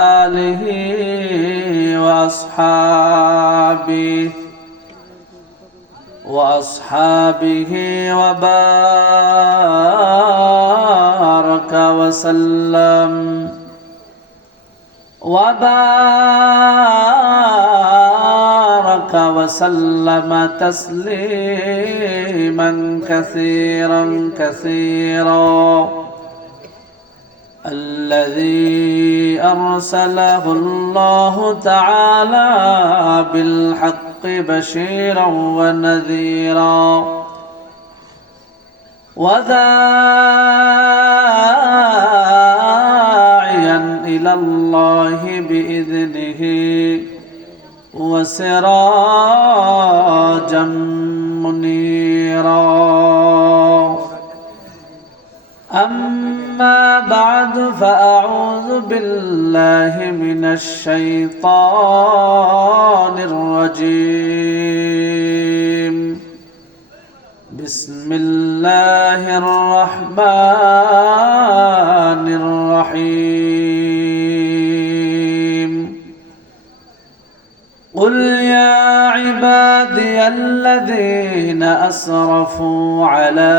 آله وأصحابه وبارك وسلم تسليما كثيرا الذي أرسله الله تعالى بالحق بشيرا ونذيرا وداعيا إلى الله بإذنه وسراجا منيرا. أما بعد فأعوذ بالله من الشيطان الرجيم. بسم الله الرحمن الرحيم. قل يا عبادي الذين أسرفوا على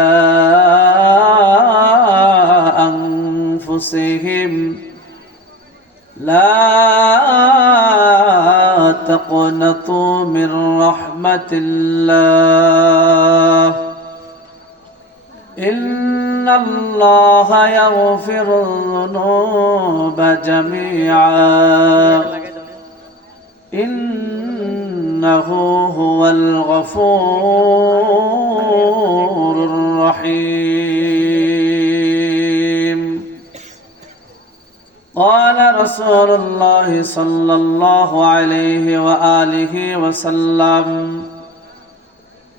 أنفسهم لا تقنطوا من رحمة الله إن الله يغفر الذنوب جميعا إنه هو الغفور الرحيم. قال رسول الله صلى الله عليه وآله وسلم: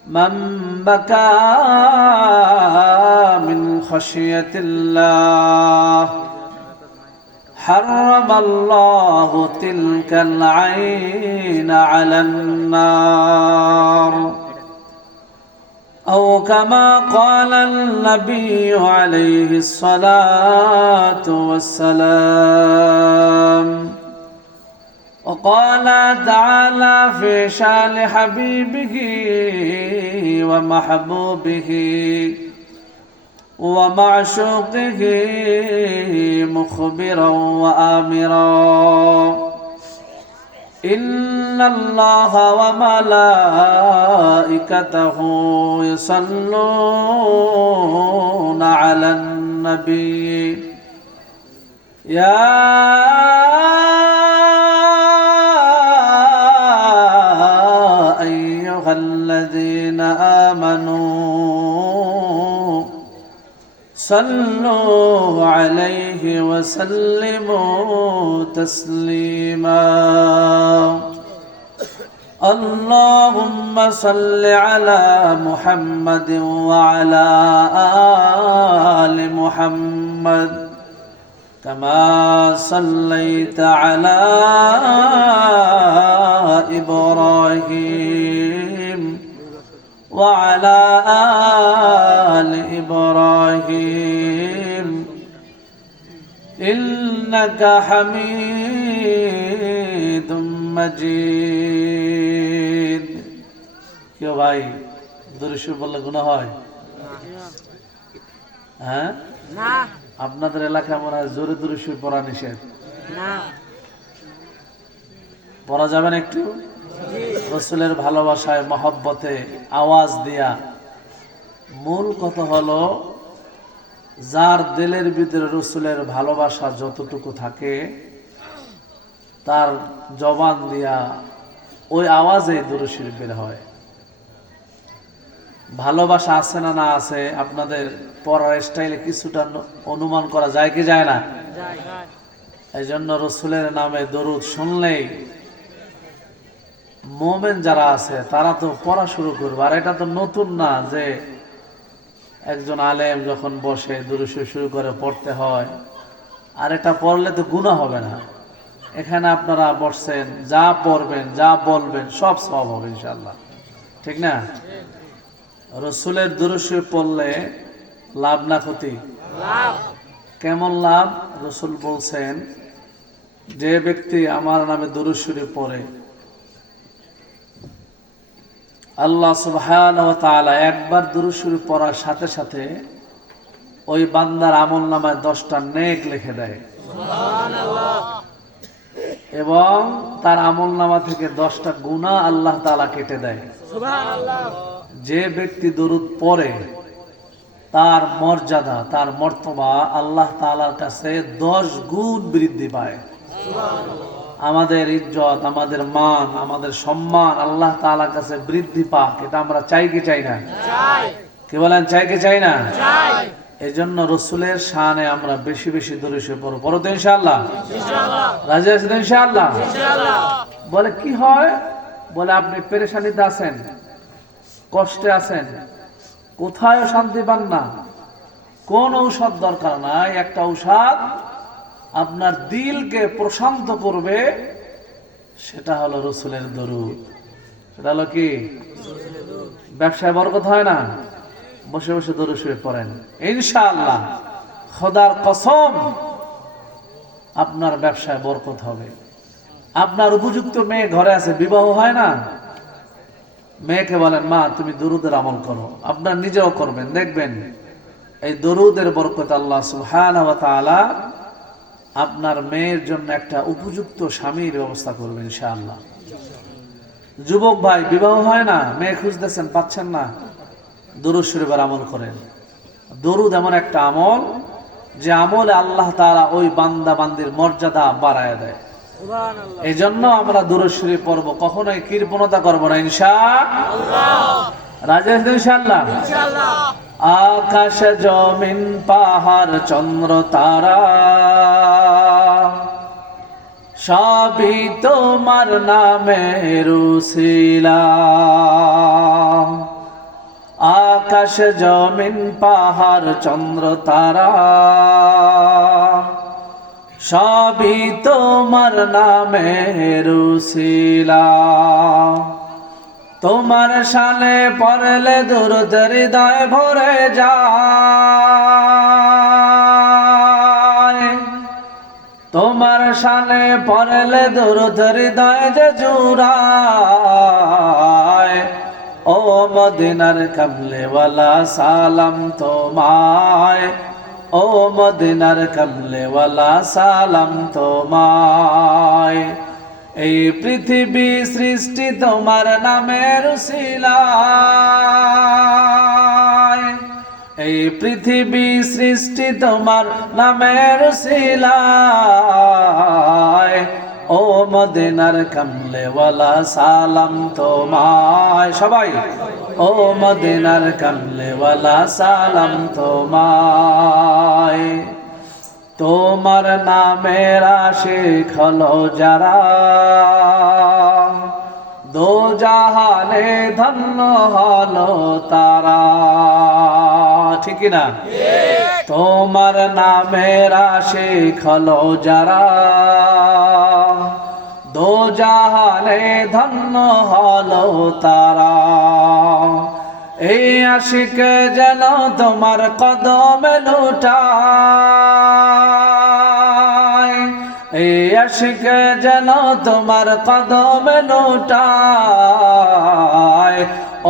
من بكى من خشية الله حرم الله تلك العين على النار، أو كما قال النبي عليه الصلاة والسلام. وقال تعالى في شان حبيبه ومحبوبه ومعشوقه مخبرا وآمرا: إن الله وملائكته يصلون على النبي يا أيها الذين آمنوا صلوا عليه وسلموا تسليما. اللهم صل على محمد وعلى آل محمد كما صليت على إبراهيم وعلى آل إبراهيم إنك حميد مجيد. क्यों भाई दुरुशु बोलले गुनाह হয়? হ্যাঁ না, আপনাদের এলাকায় মনে হয় জোরে দুরুশু পড়া নিষেধ না, পড়া যাবে না একটু? রাসূলের ভালোবাসায় মহব্বতে আওয়াজ দিয়া। মূল কথা হলো, যার দিলের ভিতরে রাসূলের ভালোবাসা যতটুকু থাকে তার জবান দিয়া ওই আওয়াজে দুরূদ শরীফ বের হয়। ভালোবাসা আছে না না আছে আপনাদের পড়ার স্টাইলে কিছুটা অনুমান করা যায় কি যায় না? এই জন্য রাসূলের নামে দরুদ শুনলেই মুমিন যারা আছে তারা তো পড়া শুরু করবে। আর এটা তো নতুন না যে একজন আলেম যখন বসে দুরূদ শুরু করে পড়তে হয়। আর এটা পড়লে তো গুনাহ হবে না। এখানে আপনারা বসছেন, যা পড়বেন যা বলবেন সব সওয়াব হবে ইনশাআল্লাহ, ঠিক না? রাসূলের দুরূদ শরীফ পড়লে লাভ না ক্ষতি? লাভ। কেমন লাভ? রাসূল বলছেন যে ব্যক্তি আমার নামে দুরূদ শরীফ পড়ে, আল্লাহ সুবহানাহু ওয়া তাআলা একবার দুরূদ শরীফ পড়ার সাথে সাথে ওই বান্দার আমলনামায় 10টা নেক লিখে দেয় এবং তার আমলনামা থেকে 10টা গুনাহ আল্লাহ তাআলা কেটে দেয়। যে ব্যক্তি দরুদ পড়ে তার মর্যাদা, তার মর্তবা আল্লাহ তাআলার কাছে 10 গুণ বৃদ্ধি পায়। আমাদের ইজ্জত, আমাদের মান, আমাদের সম্মান আল্লাহ তাআলার কাছে বৃদ্ধি পাক, এটা আমরা চাই কি চাই না? কি বলেন, চাই কি চাই না? এই জন্য রসুলের শানে আমরা বেশি বেশি দরুদ শরীফ পড়ব। পড়ো তো ইনশাআল্লাহ? রাজি আছেন তো ইনশাআল্লাহ? বলে কি হয়? বলে আপনি পেরেশানিতে আছেন, কষ্টে আছেন, কোথায় শান্তি পান না, কোন ঔষধ দরকার নাই, একটা ঔষধ আপনার দিলকে প্রশান্ত করবে, সেটা হলো রসুলের দরুদ। সেটা হলো কি? ব্যবসায় বরকত হয় না? বসে বসে দরুদ শরীফ পড়েন, ইনশাআল্লাহ খোদার কসম আপনার ব্যবসায় বরকত হবে। আপনার উপযুক্ত মেয়ে ঘরে আছে, বিবাহ হয় না, মেয়েকে বলেন মা তুমি দরুদের আমল করো, আপনার নিজেও করবেন, দেখবেন এই দরুদের বরকত আল্লাহ সুবহানাহু ওয়া তাআলা আপনার মেয়ের জন্য একটা উপযুক্ত স্বামীর ব্যবস্থা করবেন ইনশাআল্লাহ। যুবক ভাই বিবাহ হয় না, মেয়ে খুঁজতেছেন পাচ্ছেন না, দরুদ শরীফের আমল করেন। দরুদ এমন একটা আমল যে আমলে আল্লাহ তাআলা ওই বান্দা বান্দির মর্যাদা বাড়ায় দেয়। এই জন্য আমরা দরুদ শরীফ পড়ব, কখনোই কৃপণতা করব না ইনশাআল্লাহ। রাজি আছেন ইনশাআল্লাহ? আকাশ জমিন পাহাড় চন্দ্র তারা সবই তোমার নামের উসিলা। আকাশ জমিন পাহাড় চন্দ্র তারা সবই তোমার নামের উসিলা। তোমার শানে পড়লে দরুদ হৃদয় ভরে যায়। তোমার শানে পড়লে দরুদ হৃদয় যে জুড়ায়। ও মদিনার কামলেওয়ালা সালাম তোমায়, ও মদিনার কামলেওয়ালা সালাম তোমায়। এই পৃথিবী সৃষ্টি তোমার নামের উসিলায়। এই পৃথিবী সৃষ্টি তোমার নামের উসিলায়। ও মদিনার কামলেওয়ালা সালাম তোমায়। সবাই ও মদিনার কামলেওয়ালা সালাম তোমায়। তোমার নামের আশিক হলো যারা, দো জাহানে ধন্য হলো তারা। ঠিক না? তোমার নামের আশিক হলো যারা, দো জাহানে ধন্য হলো তারা। এই আশিকে যেন তোমার কদমে লুটায়। এই আশিকে যেন তোমার কদমে লুটায়।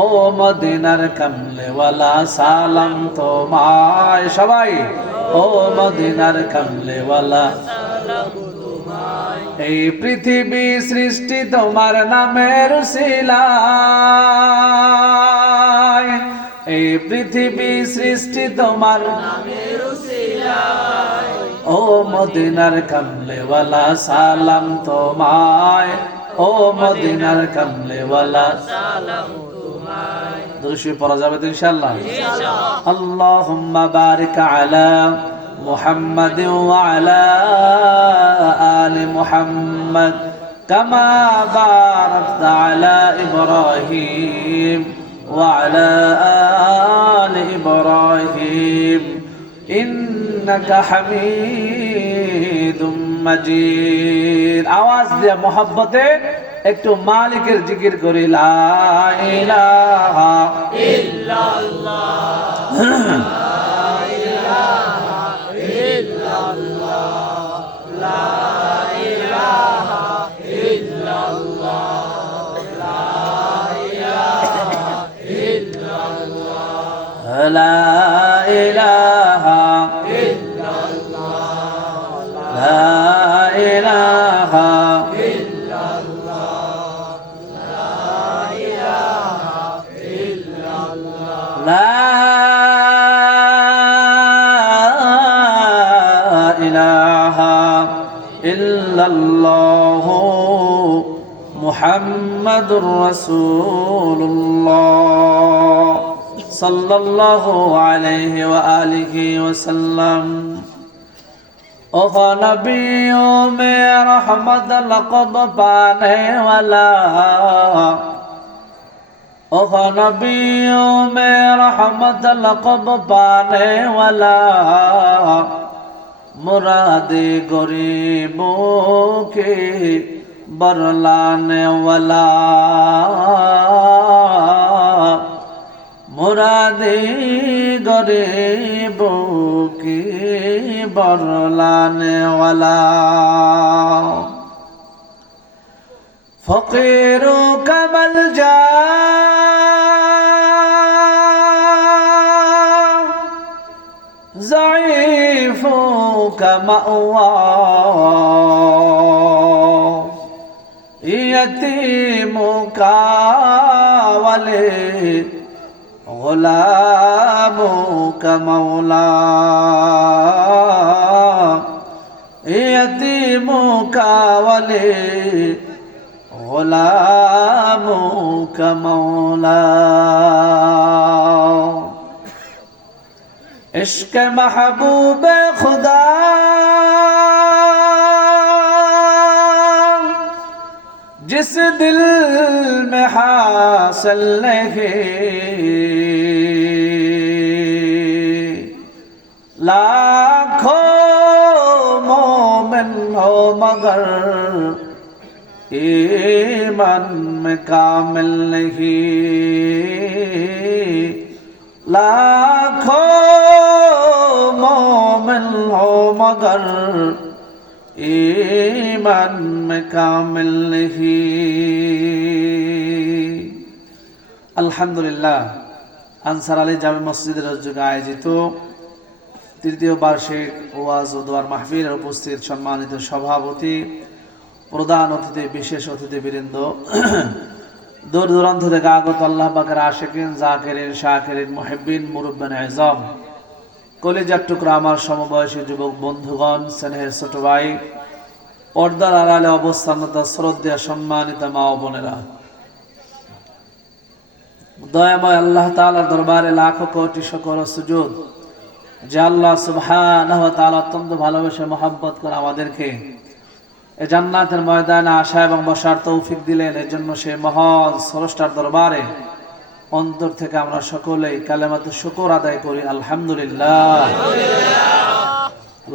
ও মদিনার কামলেওয়ালা সালাম তোমায়। সবাই ও মদিনার কামলেওয়ালা সালাম তোমায়। এই পৃথিবী সৃষ্টি তোমার নামের উসিলায়। এই পৃথিবী সৃষ্টি তোমার নামের উসিলায়। ও মদিনার কামলেওয়ালা সালাম তোমায়। ও মদিনার কামলেওয়ালা সালাম তোমায়। দরুদ শরীফ পড়া যাবে তো ইনশাআল্লাহ? ইনশাআল্লাহ। আল্লাহুম্মা বারিক আলা মুহাম্মাদ ওয়া আলা আলি মুহাম্মাদ কামা বারাকতা আলা ইব্রাহিম ওয়া আলা আলি ইব্রাহিম ইন্নাকা হামিদুম মাজিদ। আওয়াজ দিয়ে মোহাব্বতে একটু মালিকের জিকির করি, লা ইলাহা ইল্লাল্লাহ, লা ইলাহা ইল্লাল্লাহ, লা ইল্লাল্লাহু মুহাম্মাদুর রাসূলুল্লাহ সাল্লাল্লাহু আলাইহি ওয়া আলিহি ওয়াসাল্লাম। ओ नबियों में रहमत लक़ब पाने वाला, ओ नबियों में रहमत लक़ब पाने वाला, मुरादे गरीबों के बरलाने वाला, मुरादे गरीबों की बरलाने वाला, फकीरों का मलजा, ज़ईफ़ों का मअवा, यतीमों का वली, गुलामों का मौला, यतीमों का वली, गुलामों का मौला। इश्क महबूब खुदा जिस दिल में हासिल नहीं, लाखों मोमिन हो मगर ईमान में कामिल नहीं, लाखों मोमिन हो मगर ईमान में कामिल नहीं। আলহামদুলিল্লাহ, আনসার আলী জামে মসজিদের উদ্যোগে আয়োজিত তৃতীয় বার্ষিক ওয়াজ ও দোয়ার মাহফিলের উপস্থিত সম্মানিত সভাপতি, প্রধান অতিথি, বিশেষ অতিথিবৃন্দ, দূর দূরান্ত থেকে আগত আল্লাহ পাকের আশিকিন, জাকিরিন, শাকিরিন, মুহিব্বিন, মুরব্বিন আযম, কলিজার টুকরা আমার সমবয়সী যুবক বন্ধুগণ, স্নেহের ছোট ভাই, পর্দার আড়ালে অবস্থানরত শ্রদ্ধেয় সম্মানিত মা ও বোনেরা, দয়াময় আল্লাহ তাআলার দরবারে লাখো কোটি শুকর ও সুজুদ যে আল্লাহ সুবহানাহু ওয়া তাআলা অত্যন্ত ভালোবেসে মহব্বত করে আমাদেরকে এই জান্নাতের ময়দানে আসা এবং বসার তৌফিক দিলেন। এর জন্য সেই মহান স্রষ্টার দরবারে অন্তর থেকে আমরা সকলেই কালেমাতু শুকর আদায় করি, আলহামদুলিল্লাহ।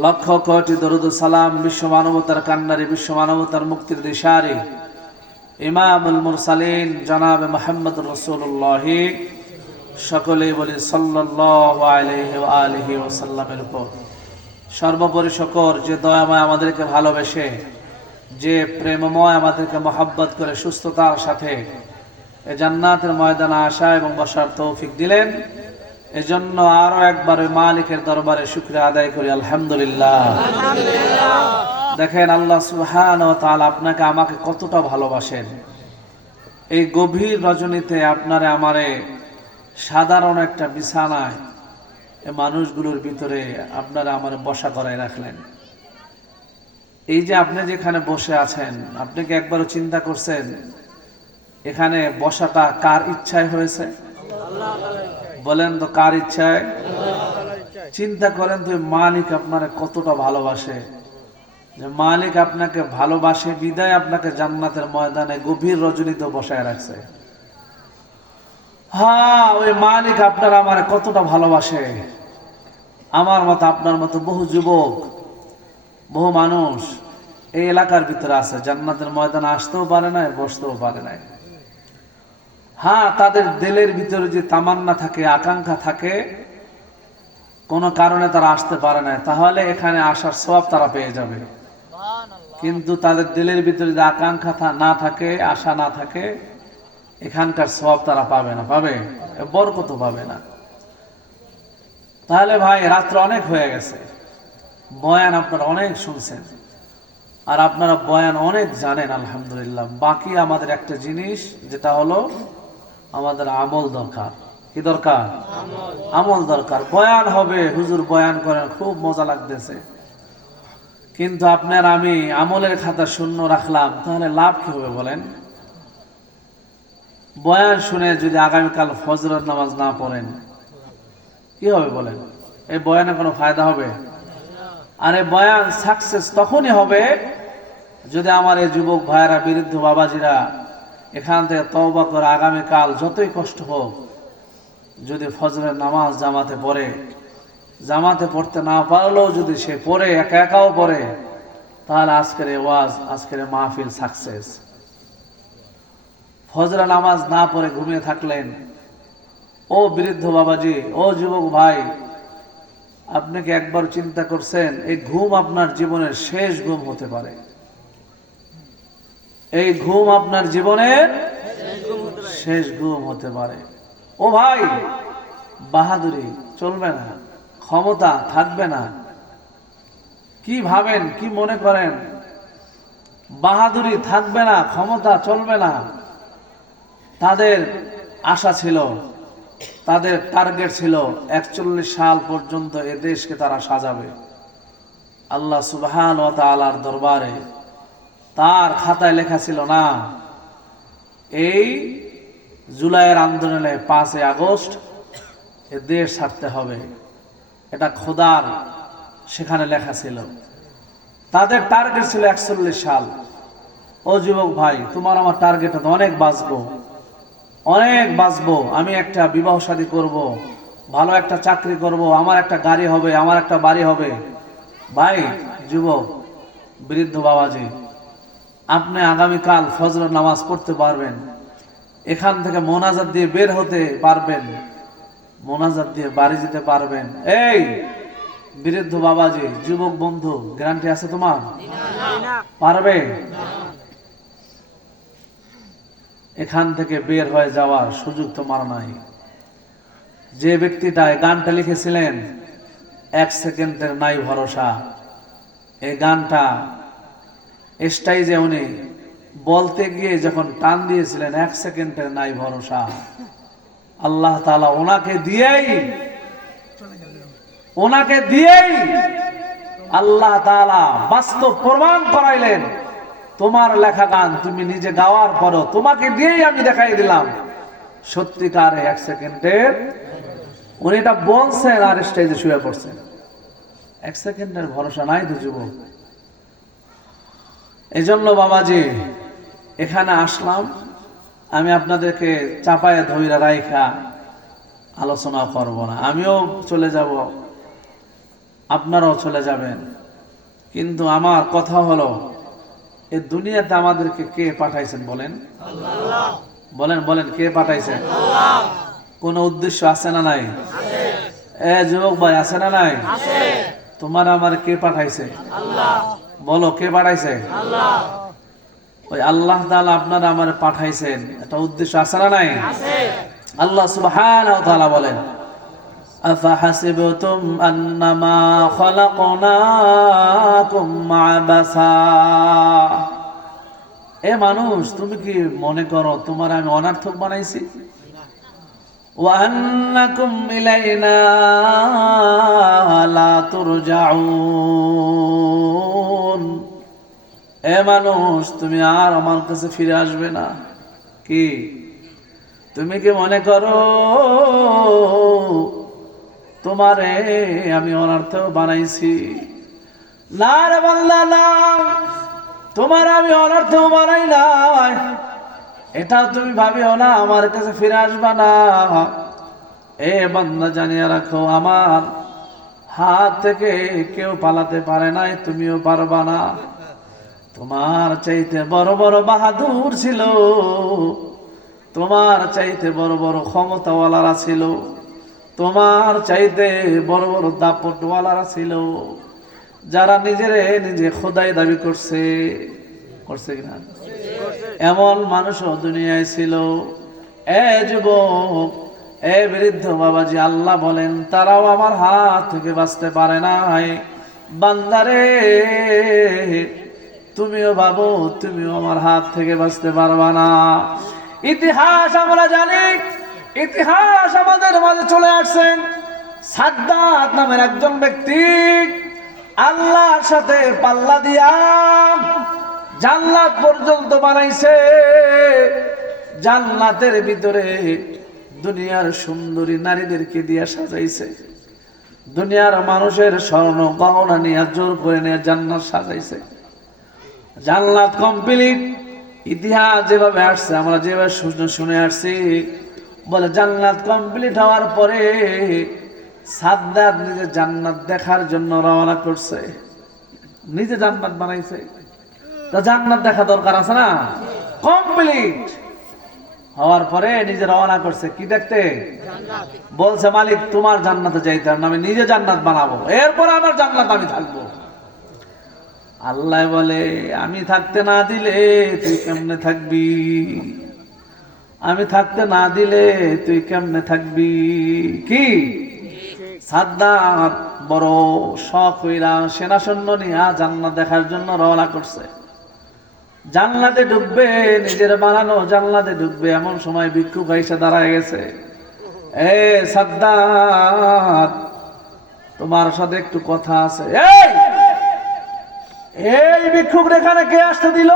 লক্ষ কোটি দরুদ ও সালাম বিশ্ব মানবতার কান্নারি, বিশ্ব মানবতার মুক্তির দিশারি ইমামুল মুরসালিন জনাবে মুহাম্মদুর রাসূলুল্লাহ সকলেই বলি সাল্লাল্লাহু আলাইহি ওয়া আলিহি ওয়াসাল্লামের উপর। সর্বোপরি শুকর যে দয়াময় আমাদেরকে ভালোবেসে, যে প্রেমময় আমাদেরকে মহব্বত করে সুস্থতার সাথে এই জান্নাতের ময়দানে আসা এবং বসার তৌফিক দিলেন। এজন্য আরো একবার ওই মালিকের দরবারে শুকরিয়া আদায় করি, আলহামদুলিল্লাহ। দেখেন আল্লাহ সুবহানাহু ওয়া তাআলা আপনাকে আমাকে কতটা ভালোবাসেন। এই গভীর রজনীতে আপনারে আমারে সাধারণ একটা বিছানায় এই মানুষগুলোর ভিতরে আপনারা আমারে বসা করায় রাখলেন। এই যে আপনি যেখানে বসে আছেন, আপনি কি একবারও চিন্তা করছেন এখানে বসাটা কার ইচ্ছায় হয়েছে? বলেন তো কার ইচ্ছায়? চিন্তা করেন তো মালিক আপনারে কতটা ভালোবাসে, যে মালিক আপনাকে ভালোবাসে বিদায় আপনাকে জান্নাতের ময়দানে গভীর রজনীতে বসায় রাখছে। হ্যাঁ, ওই মালিক আপনার আমারে কতটা ভালোবাসে। আমার মতো আপনার মতো বহু যুবক, বহু মানুষ এই এলাকার ভিতরে আছে, জান্নাতের ময়দানে আসতেও পারে না, বসতেও পারে না। হ্যাঁ, তাদের দিলের ভিতরে যে তামান্না থাকে, আকাঙ্ক্ষা থাকে, কোনো কারণে তারা আসতে পারে না, তাহলে এখানে আসার সওয়াব তারা পেয়ে যাবে। কিন্তু তাদের দিলের ভিতরে যে আকাঙ্ক্ষা না থাকে, আশা না থাকে, এখানকার সওয়াব তারা পাবে না, পাবে বরকত পাবে না। তাহলে ভাই, রাত্র অনেক হয়ে গেছে, বয়ান আপনারা অনেক শুনছেন, আর আপনারা বয়ান অনেক জানেন, আলহামদুলিল্লাহ। বাকি আমাদের একটা জিনিস, যেটা হলো আমাদের আমল দরকার। কি দরকার? আমল দরকার। বয়ান হবে, হুজুর বয়ান করেন, খুব মজা লাগতেছে, কিন্তু আপনার আমি আমলের খাতা শূন্য রাখলাম, তাহলে লাভ কি হবে বলেন? বয়ান শুনে যদি আগামীকাল ফজরের নামাজ না পড়েন কি হবে বলেন? এই বয়ানে কোনো ফায়দা হবে? আর এই বয়ান সাকসেস তখনই হবে যদি আমার এই যুবক ভাইয়েরা, বৃদ্ধ বাবাজিরা এখান থেকে তওবা করে আগামীকাল যতই কষ্ট হোক যদি ফজরের নামাজ জামাতে পড়ে, জামাতে পড়তে না পারলেও যদি সে পড়ে, একা একাও পড়ে, তাহলে আজকের এই ওয়াজ, আজকের এই মাহফিল সাকসেস। ফজরের নামাজ না পড়ে ঘুমিয়ে থাকলেন, ও বৃদ্ধ বাবাজি, ও যুবক ভাই, আপনি কি একবার চিন্তা করছেন এই ঘুম আপনার জীবনের শেষ ঘুম হতে পারে? এই ঘুম আপনার জীবনের শেষ ঘুম হতে পারে। ও ভাই, বাহাদুরি চলবে না, ক্ষমতা থাকবে না। কি ভাবেন, কি মনে করেন? বাহাদুরি থাকবে না, ক্ষমতা চলবে না। তাদের আশা ছিল, তাদের টার্গেট ছিল 41 সাল পর্যন্ত এ দেশকে তারা সাজাবে। আল্লাহ সুবহানাহু ওয়া তাআলার দরবারে তার খাতায় লেখা ছিল না এই জুলাইয়ের আন্দোলনে 5 আগস্ট এ দেশ ছাড়তে হবে। এটা খোদার সেখানে লেখা ছিল। তাদের টার্গেট ছিল 41 সাল। ও যুবক ভাই, তোমার আমার টার্গেট অনেক বাঁচবো, অনেক বাঁচবো। আমি একটা বিবাহ শাদী করব, ভালো একটা চাকরি করব, আমার একটা গাড়ি হবে, আমার একটা বাড়ি হবে। ভাই যুবক, বৃদ্ধ বাবাজি, আপনি আগামীকাল ফজরের নামাজ পড়তে পারবেন, এখান থেকে মোনাজাত দিয়ে বের হতে পারবেন, মোনাজাত দিয়ে বাড়ি যেতে পারবেন। এই বৃদ্ধ বাবাজি, যুবক বন্ধু, গ্যারান্টি আছে তোমার? পারবে এখান থেকে বের হয়ে যাওয়ার সুযোগ তোমার নাই। যে ব্যক্তিটা এই গানটা লিখেছিলেন, 1 সেকেন্ডের নাই ভরসা, এই গানটা স্টাইজে উনি বলতে গিয়ে যখন টান দিয়েছিলেন 1 সেকেন্ডের নাই ভরসা, আল্লাহ তাআলা ওনাকে দিয়েই আল্লাহ তাআলা বাস্তব প্রমাণ করাইলেন। তোমার লেখা গান তুমি নিজে গাওয়ার পরও তোমাকে দিয়েই আমি দেখাই দিলাম সত্যিকার 1 সেকেন্ডের। উনি এটা বলছেন আর স্টেজে শুয়ে পড়ছেন। 1 সেকেন্ডের ভরসা নাই তো যুবক। এই জন্য বাবাজি এখানে আসলাম, আমি আপনাদেরকে চাপায় ধইরা রাইখা আলোচনা করব না। আমিও চলে যাব, আপনারাও চলে যাবেন, কিন্তু আমার কথা হলো এই দুনিয়াতে আমাদেরকে কে পাঠাইছেন বলেন? আল্লাহ। বলেন বলেন, কে পাঠাইছেন? আল্লাহ। কোন উদ্দেশ্য আছে না নাই? আছে। এ যুবক ভাই, আছে না নাই? আছে। তোমার আমার কে পাঠাইছে? আল্লাহ। বলো, কে পাঠাইছে? আল্লাহ। ওই আল্লাহ তাআলা আপনারা আমার পাঠাইছেন, একটা উদ্দেশ্য আছে না নাই? আছে। আল্লাহ সুবহানাহু ওয়া তাআলা বলেন, আফাহাসিবতুম আন্নামা খালাকনাকুম আবাসা। এ মানুষ, তুমি কি মনে করো তোমার আমি অনার্থক বানাইছি? ওয়া আন্নাকুম ইলাইনা লা তুরজাউন। এ মানুষ, তুমি আর আমার কাছে ফিরে আসবে না। কি তুমি কি মনে করো তোমারে আমি অনার্থক বানাইছি? না রে বান্দা, না, তোমার আমি অনার্থক বানাই নাই। এটা তুমি ভাবিও না আমার কাছে ফিরে আসবা না। এ বান্দা, জানিয়ে রাখো আমার হাত থেকে কেউ পালাতে পারে নাই, তুমিও পারবা না। তোমার চাইতে বড় বড় বাহাদুর ছিল, তোমার চাইতে বড় বড় ক্ষমতাওয়ালারা ছিল, তোমার চাইতে বড় বড় দাপটওয়ালারা ছিল, যারা নিজেরে নিজে খোদাই দাবি করছে কিনা? এমন মানুষও দুনিয়ায় ছিল। এ যুবক, এ বৃদ্ধ বাবাজি, আল্লাহ বলেন তারাও আমার হাত থেকে বাঁচতে পারে নাই। বান্দারে, তুমিও ভাবো তুমিও আমার হাত থেকে বাঁচতে পারবা না। ইতিহাস আমরা জানি, ইতিহাস আমাদের মাঝে চলে আসছেন। সাদ্দাত নামের একজন ব্যক্তি আল্লাহর সাথে পাল্লা দিয়া জান্নাত পর্যন্ত বানাইছে। জান্নাতের ভিতরে দুনিয়ার সুন্দরী নারীদেরকে দিয়া সাজাইছে। দুনিয়ার মানুষের স্বর্ণ গহনা নিয়ে জোর করে নিয়ে জান্নাত সাজাইছে। জান্নাত কমপ্লিট। ইতিহাস যেভাবে আসছে, আমরা যেভাবে শুনে আসছি, বলে জান্নাত কমপ্লিট হওয়ার পরে সাদ্দাত নিজে জান্নাত দেখার জন্য রওনা করছে। নিজে জান্নাত বানাইছে, তা জান্নাত দেখা দরকার আছে না? কমপ্লিট হওয়ার পরে নিজে রওনা করছে কি দেখতে? বলছে মালিক তোমার জান্নাতে যাইতে হবে না, আমি নিজে জান্নাত বানাবো, এরপর আমার জান্নাত আমি থাকবো। আল্লাহ বলে আমি থাকতে না দিলে তুই কেমনে থাকবি? আমি থাকতে না দিলে তুই কেমনে থাকবি? কি সাদ্দাত বড় শখ হইরা সেনা সৈন্য নিয়ে জান্নাত দেখার জন্য রওনা করছে। জান্নাতে ঢুকবে, নিজের বানানো জান্নাতে ঢুকবে, এমন সময় ভিক্ষুক আইসা দাঁড়ায় গেছে। এ সাদ্দাত তোমার সাথে একটু কথা আছে। এই ভিক্ষুক এখানে কে আসতে দিল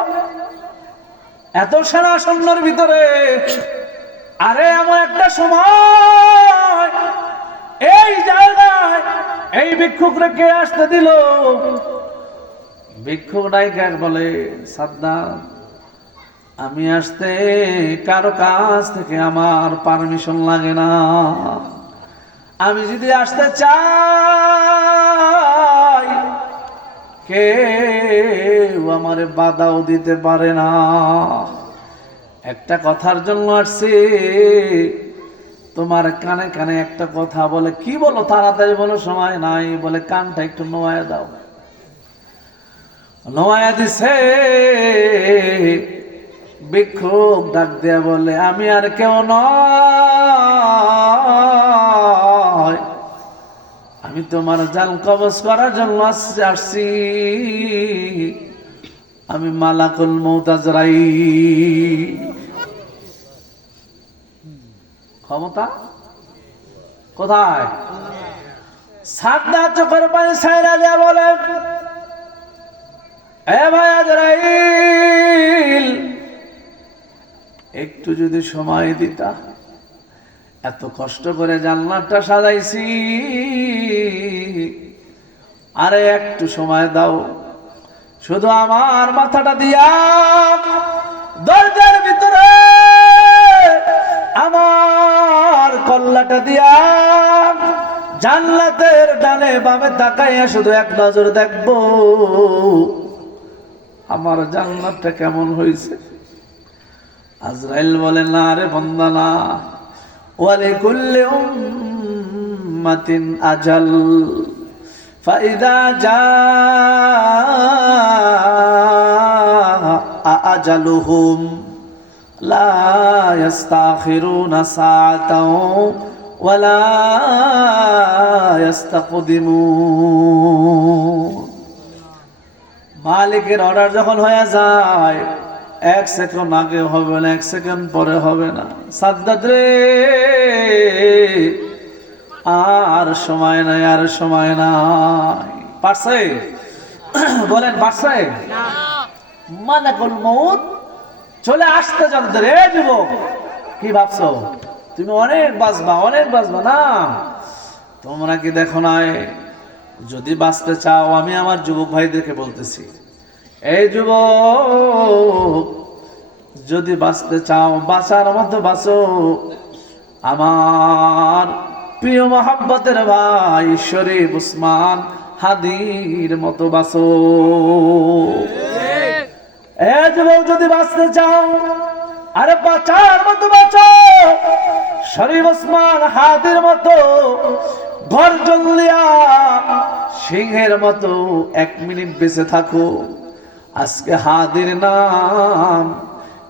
এত সেনা সৈন্যের ভিতরে? আরে এমন একটা সময় এই জায়গায় এই ভিক্ষুক কে আসতে দিল? ভিক্ষুক নায়িকা বলে সাদ্দাত আমি আসতে কারো কাছ থেকে আমার পারমিশন লাগে না। আমি যদি আসতে চাই কেউ আমারে বাধাও দিতে পারে না। একটা কথার জন্য আসছি, তোমার কানে কানে একটা কথা বলে। কি বলো? তাড়াতাড়ি বলো, সময় নাই। বলে কানটা একটু নোয়া দাও। নোয়া দিছে। ভিক্ষুক ডাক দিয়া বলে আমি আর কেউ নয়, আমি তোমার জান কবজ করার জন্য আসছি। আমি মালাকুল মউত আজরাইল। ক্ষমতা কোথায়? সাদ্দাত চোখের পানি ছাইরা দিয়া বলে এ ভাই আজরাইল, একটু যদি সময় দিতা, এত কষ্ট করে জান্নাতটা সাজাইছি, আরে একটু সময় দাও, শুধু আমার মাথাটা দিয়া দরজার ভিতরে আমার কল্লাটা দিয়া জান্নাতের ডানে বামে তাকাইয়া শুধু এক নজর দেখবো আমার জান্নাতটা কেমন হয়েছে। আজরাইল বলে না রে বান্দা না, ওয়ালিকুল্লি উম্মাতিন আজাল, ফাইদা জাআ আজালুহুম লা ইস্তাখিরুনা সাআতাও ওয়ালা ইস্তাকদিমুন। মালিকের অর্ডার যখন হয়ে যায়, এক সেকেন্ড আগে হবে না, এক সেকেন্ড পরে হবে না। সাদ্দাত রে আর সময় নাই, আর সময় নাই। পারছে? বলেন পারছে? মালাকুল মউত চলে আসতে জানতে রে যুবক, কি ভাবছো তুমি অনেক বাঁচবা, অনেক বাঁচবা? না, তোমরা কি দেখো নাই? যদি বাঁচতে চাও, আমি আমার যুবক ভাইদেরকে বলতেছি, এই যুবক যদি বাঁচতে চাও, বাঁচার মতো বাঁচো, আমার প্রিয় মহব্বতের ভাই শরীফ উসমান হাদির মতো বাঁচো। এই যুবক যদি বাঁচতে চাও, আরে বাঁচার মতো বাঁচো, শরীফ উসমান হাদির মতো গর্জন লিয়া সিংহের মতো 1 মিনিট বেঁচে থাকো। আজকে হাদির নাম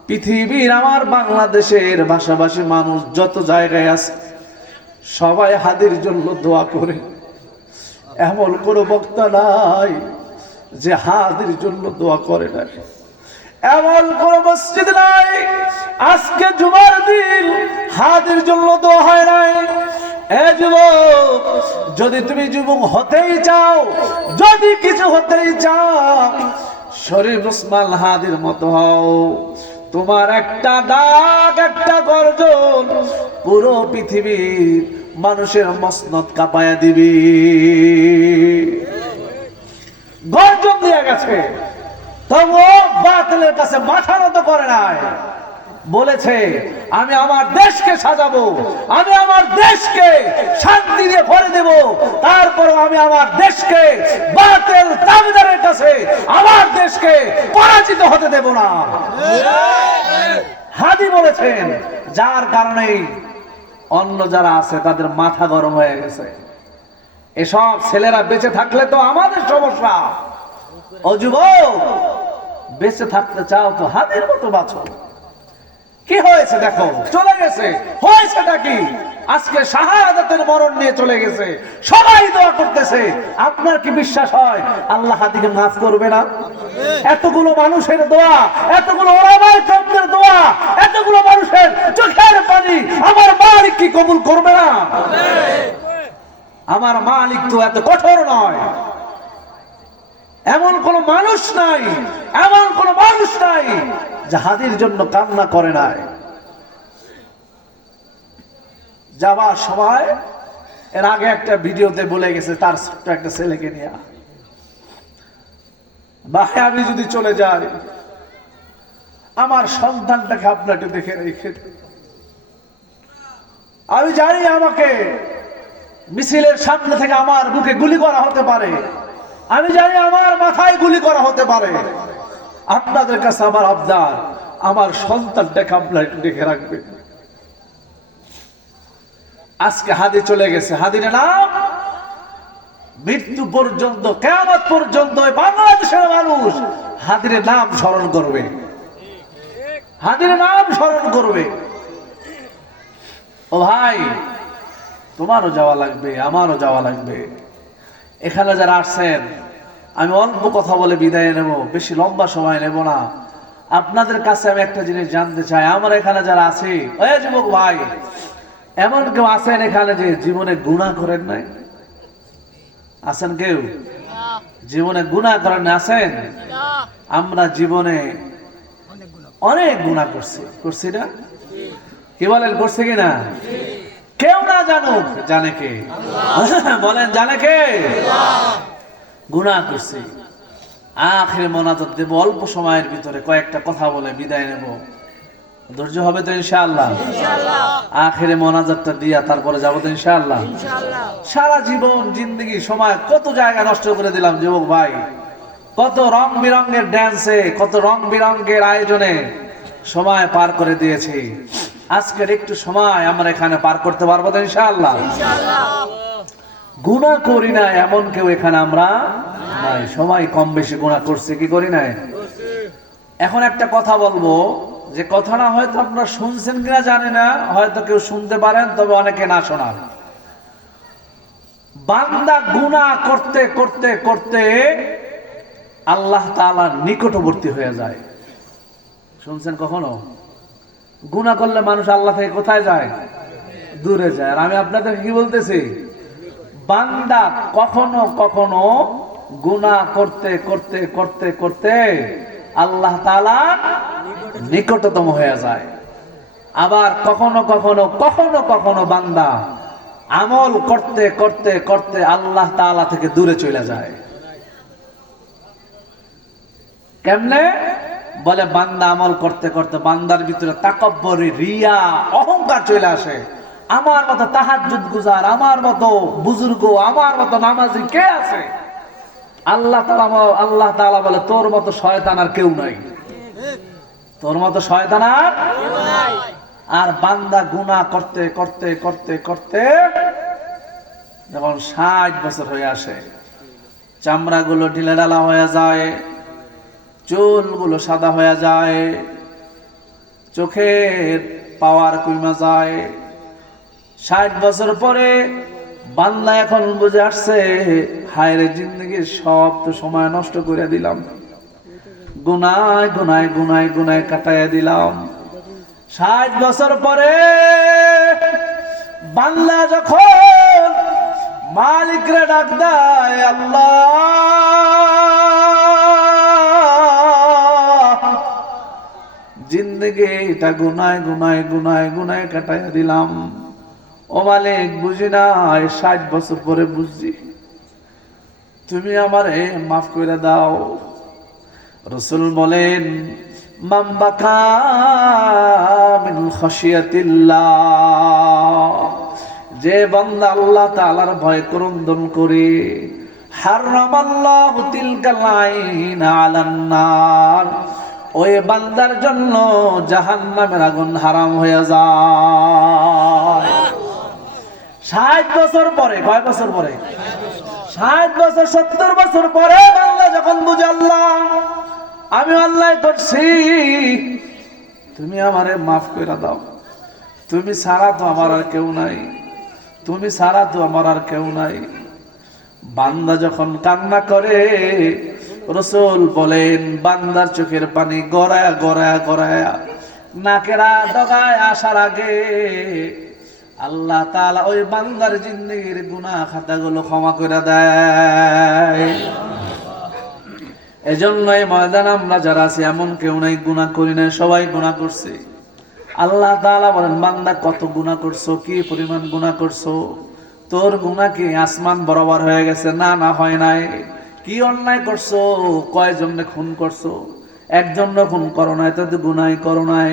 পৃথিবীর আমার বাংলাদেশের ভাষাভাষী মানুষ যত জায়গায় আছে, সবাই হাদির জন্য দোয়া করে। এমন কোনো বক্তা নাই যে হাদির জন্য দোয়া করে না। এমন কোন মসজিদ নাই আজকে জুমার দিন হাদির জন্য দোয়া হয় নাই। এ যুবক, যদি তুমি যুবক হতেই চাও, যদি কিছু হতেই চাও, শরীফ ওসমান হাদির মতো হও। তোমার একটা ডাক, একটা গর্জন পুরো পৃথিবীর মানুষের মসনদ কাঁপায়া দিবি। গর্জন দিয়ে গেছে, তবুও বাতিলের কাছে মাথা নত করে নাই। বলেছে আমি আমার দেশকে সাজাবো, আমি আমার দেশকে শান্তি দিয়ে ভরে দেব, তারপরও আমি আমার দেশকে বাতিল তাবেদারের কাছে আমার দেশকে পরাজিত হতে দেব না। হাদি বলেছেন, যার কারণে অন্য যারা আছে তাদের মাথা গরম হয়ে গেছে। এসব ছেলেরা বেঁচে থাকলে তো আমাদের সমস্যা। ও যুবক, বেঁচে থাকতে চাও তো হাদির মতো বাঁচো। কি হয়েছে দেখো, চলে গেছে, হয়েছেটা কি? আজকে শাহাদাতের মরণ নিয়ে চলে গেছে, সবাই দোয়া করতেছে। আপনার কি বিশ্বাস হয় আল্লাহ হাদিকে মাফ করবে না? এতগুলো মানুষের দোয়া, এতগুলো ওলামায়ে কেরামের দোয়া, এতগুলো মানুষের চোখের পানি আমার মালিক কি কবুল করবে না? আমার মালিক তো এত কঠোর নয়। এমন কোন মানুষ নাই, এমন কোন মানুষ নাই যে হাদির জন্য কান্না করে নাই। যাওয়ার সময় এর আগে একটা ভিডিওতে বলে গেছে তার ছোট্ট একটা ছেলেকে নিয়ে, ভাই আমি যদি চলে যাই আমার সন্তানটাকে আপনাকে দেখে রেখে, আমি জানি আমাকে মিছিলের সামনে থেকে আমার বুকে গুলি করা হতে পারে, আমি জানি আমার মাথায় গুলি করা হতে পারে, আপনাদের কাছে আমার আবদার আমার সন্তানটাকে আপনারা একটু দেখে রাখবেন। আজকে হাদি চলে গেছে, হাদির নাম মৃত্যু পর্যন্ত, কিয়ামত পর্যন্ত বাংলাদেশের মানুষ হাদির নাম স্মরণ করবে, হাদির নাম স্মরণ করবে। ও ভাই, তোমারও যাওয়া লাগবে, আমারও যাওয়া লাগবে। এখানে যারা আসছেন, আমি অল্প কথা বলে বিদায় নেব, বেশি লম্বা সময় নেব না। আপনাদের কাছে আমি একটা জিনিস জানতে চাই, আমার এখানে যারা আছে, ওই যুবক ভাই, এমন কেউ আছেন এখানে যে জীবনে গুনাহ করেন নাই? আছেন কেউ জীবনে গুনাহ করেন না? আছেন? আমরা জীবনে অনেক গুনাহ করছি না? কি বলেন, করছে কিনা? কেউ না জানুক, জানে কে? বলেন, জানে কে? গুনাহ করছি। আখিরে মোনাজাত দেব, অল্প সময়ের ভিতরে কয়েকটা কথা বলে বিদায় নেব। ধৈর্য হবে তো ইনশাআল্লাহ? আখিরে মোনাজাতটা দিয়া তারপরে যাবো তো ইনশাআল্লাহ? সারা জীবন জিন্দগি সময় কত জায়গা নষ্ট করে দিলাম যুবক ভাই, কত রং বিরঙের ড্যান্সে, কত রং বিরঙের আয়োজনে সময় পার করে দিয়েছি। আজকের একটু সময় আমরা এখানে পার করতে পারবো তো ইনশাআল্লাহ? গুনাহ করি না এমন কেউ এখানে আমরা নাই, সবাই কম বেশি গুনাহ করছে, কি করি নাই? এখন একটা কথা বলবো, যে কথাটা হয়তো আপনারা শুনছেন কিনা জানি না, হয়তো কেউ শুনতে পারেন, তবে অনেকে না শোনার। বান্দা গুনাহ করতে করতে করতে আল্লাহ তাআলার নিকটবর্তী হয়ে যায়। শুনছেন কখনো? গুনাহ করলে মানুষ আল্লাহ থেকে কোথায় যায়? দূরে যায়। আর আমি আপনাদের কি বলতেছি, বান্দা কখনো কখনো গুনাহ করতে করতে করতে করতে আল্লাহ তাআলা নিকটতম হয়ে যায়। আবার কখনো কখনো কখনো কখনো বান্দা আমল করতে করতে করতে আল্লাহ তাআলা থেকে দূরে চলে যায়। কেমনে? বলে বান্দা আমল করতে করতে বান্দার ভিতরে তাকাব্বুরি, রিয়া, অহংকার চলে আসে। আমার মতো তাহাজ্জুদ গুজার, আমার মতো বুজুর্গ, আমার মতো নামাজি কে আছে? আল্লাহ তাআলা বলে তোর মতো শয়তান আর কেউ নাই, তোর মতো শয়তান আর কেউ নাই। আর বান্দা গুনাহ করতে করতে করতে করতে যখন 60 বছর হয়ে আসে, চামড়াগুলো ঢিলেঢালা হয়ে যায়, চুলগুলো সাদা হয়ে যায়, চোখের পাওয়ার কমে যায়। 60 বছর পরে বান্দা এখন বুঝে আসছে, হায়রে জিন্দগির সব তো সময় নষ্ট করে দিলাম, গুনায় গুনায় গুনায় গুনায় কাটাইয়া দিলাম। 60 বছর পরে বান্দা যখন মালিকরে ডাক দেয়, আল্লাহ জিন্দেগি এটা গুনায় গুনায় গুনায় গুনায় কাটাইয়া দিলাম, ও মালিক বুঝি না, 60 বছর পরে বুঝছি, তুমি আমারে মাফ করে দাও। রাসূল বলেন, মান বাকা মিন খাশিয়াতিল্লাহ, যে বান্দা আল্লাহ তাআলার ভয় ক্রন্দন করে, হারামাল্লাহু তিলকাল আইন আলান নার, ওই বান্দার জন্য জাহান্নামের আগুন হারাম হয়ে যায়। 60 বছর পরে, কয় বছর পরে? 60 বছর 70 বছর পরে বান্দা যখন বুঝে, আল্লাহ আমি অন্যায় করছি, তুমি আমারে মাফ করে দাও, তুমি ছাড়া তো আমার আর কেউ নাই, তুমি ছাড়া তো আমার আর কেউ নাই। বান্দা যখন কান্না করে, রাসূল বলেন বান্দার চোখের পানি গড়ায়া গড়ায়া গড়ায়া নাকেরা ডগায় আসার আগে আল্লাহ তাআলা ওই বান্দার জিন্দেগির গুনাহ খাতাগুলো ক্ষমা করে দেয়। এজন্যই ময়দান আমরা যারা আছি এমন কেউ নাই গুনাহ করি না, সবাই গুনাহ করছে। আল্লাহ তাআলা বলেন, বান্দা কত গুনাহ করছো, কি পরিমাণ গুনাহ করছো, তোর গুনাহ কি আসমান বরাবর হয়ে গেছে? না, না হয় নাই। কি অন্যায় করছো? কয়জনে খুন করছো? একজনও খুন করো নাই, তো গুনাহই করো নাই।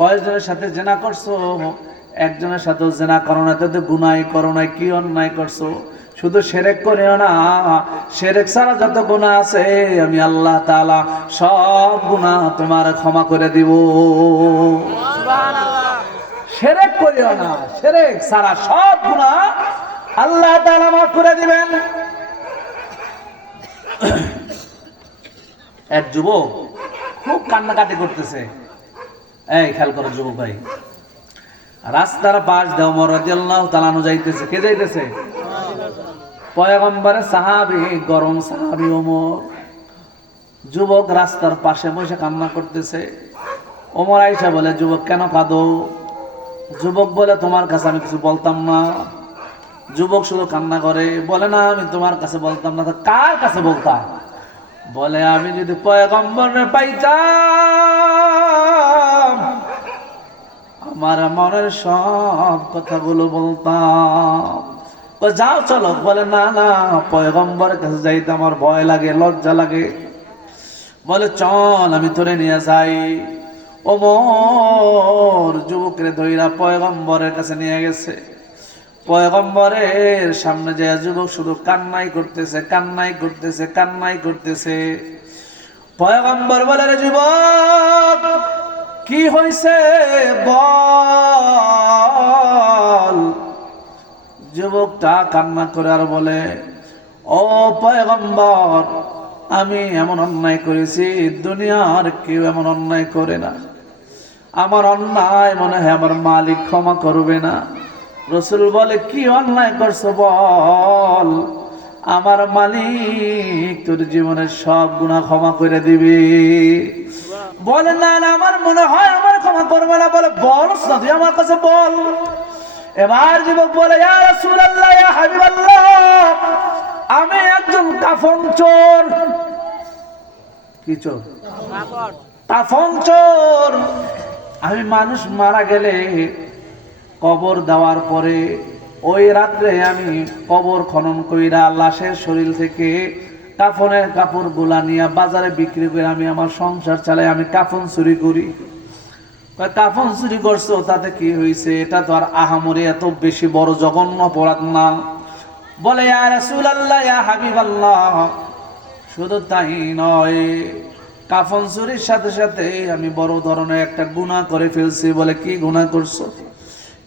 কয়জনের সাথে জেনা করছো? একজনের সাথেও জেনা করো নাই, তো গুনাহই করো নাই। কি অন্যায় করছো? শুধু শিরক করিও না, শিরক ছাড়া যত গুনাহ আছে আমি আল্লাহ তাআলা সব গুনাহ তোমার ক্ষমা করে দিব। সুবহানাল্লাহ। শিরক করিও না, শিরক ছাড়া সব গুনাহ আল্লাহ তাআলা মাফ করে দিবেন। এক যুবক খুব কান্নাকাটি করতেছে, এই খেয়াল করো যুবক ভাই, রাস্তার পাশ দিয়ে ওমর রাদিয়াল্লাহু তাআলা আনহু যাইতেছে। কে যাইতেছে? পয়গম্বরের সাহাবী, গরম সাহাবী ওমর। যুবক রাস্তার পাশে বসে কান্না করতেছে। ওমর আয়েশা বলে, যুবক কেন কাঁদো? যুবক বলে, তোমার কাছে আমি কিছু বলতাম না। যুবক শুধু কান্না করে, বলে না আমি তোমার কাছে বলতাম না। কার কাছে বলতাম? বলে আমি যদি পয়গম্বরে পাইতাম আমার মনের সব কথাগুলো বলতাম। যাও চলো। বলে না না, পয়গম্বরের কাছে যাইতে আমার ভয় লাগে, লজ্জা লাগে। বলে চল আমি তোরে নিয়ে যাই। ওমর যুবকরে ধইরা পয়গম্বরের কাছে নিয়ে গেছে। পয়গম্বরের সামনে যায় যুবক শুধু কান্নাই করতেছে, কান্নাই করতেছে, কান্নাই করতেছে। পয়গম্বর বলে, রে যুবক কি হইছে বল। যুবকটা কান্না করে আর বলে, ও পয়গম্বর আমি এমন অন্যায় করেছি দুনিয়ার কেউ এমন অন্যায় করে না। আমার অন্যায় মনে হয় আমার মালিক ক্ষমা করবে না। রাসূল বলে, কি অন্যায় করছো বল, আমার মালিক তোর জীবনের সব গুনাহ ক্ষমা করে দিবে। বলে না না, আমার মনে হয় আমার ক্ষমা করবে না। বলে বল না, তুই আমার কাছে বল। এবার যুবক বলে, ইয়া রাসূলুল্লাহ, ইয়া হাবিবাল্লাহ, আমি একজন কাফন চোর। কি চোর? কাফন চোর। আমি মানুষ মারা গেলে কবর দেওয়ার পরে ওই রাত্রে আমি কবর খনন কইরা লাশের শরীর থেকে কাফনের কাপড় গুলা নিয়ে বাজারে বিক্রি করে আমি আমার সংসার চালাই। আমি কাফন চুরি করি। কাফন চুরি করছো তাতে কি হয়েছে? এটা তো আর আহামরি এত বেশি বড় জঘন্য অপরাধ না। বলে, ইয়া রাসূলুল্লাহ, ইয়া হাবিবাল্লাহ, শুধু তাই নয়, কাফন চুরির সাথে সাথে আমি বড় ধরনের একটা গুনাহ করে ফেলছি। বলে, কি গুনাহ করছো?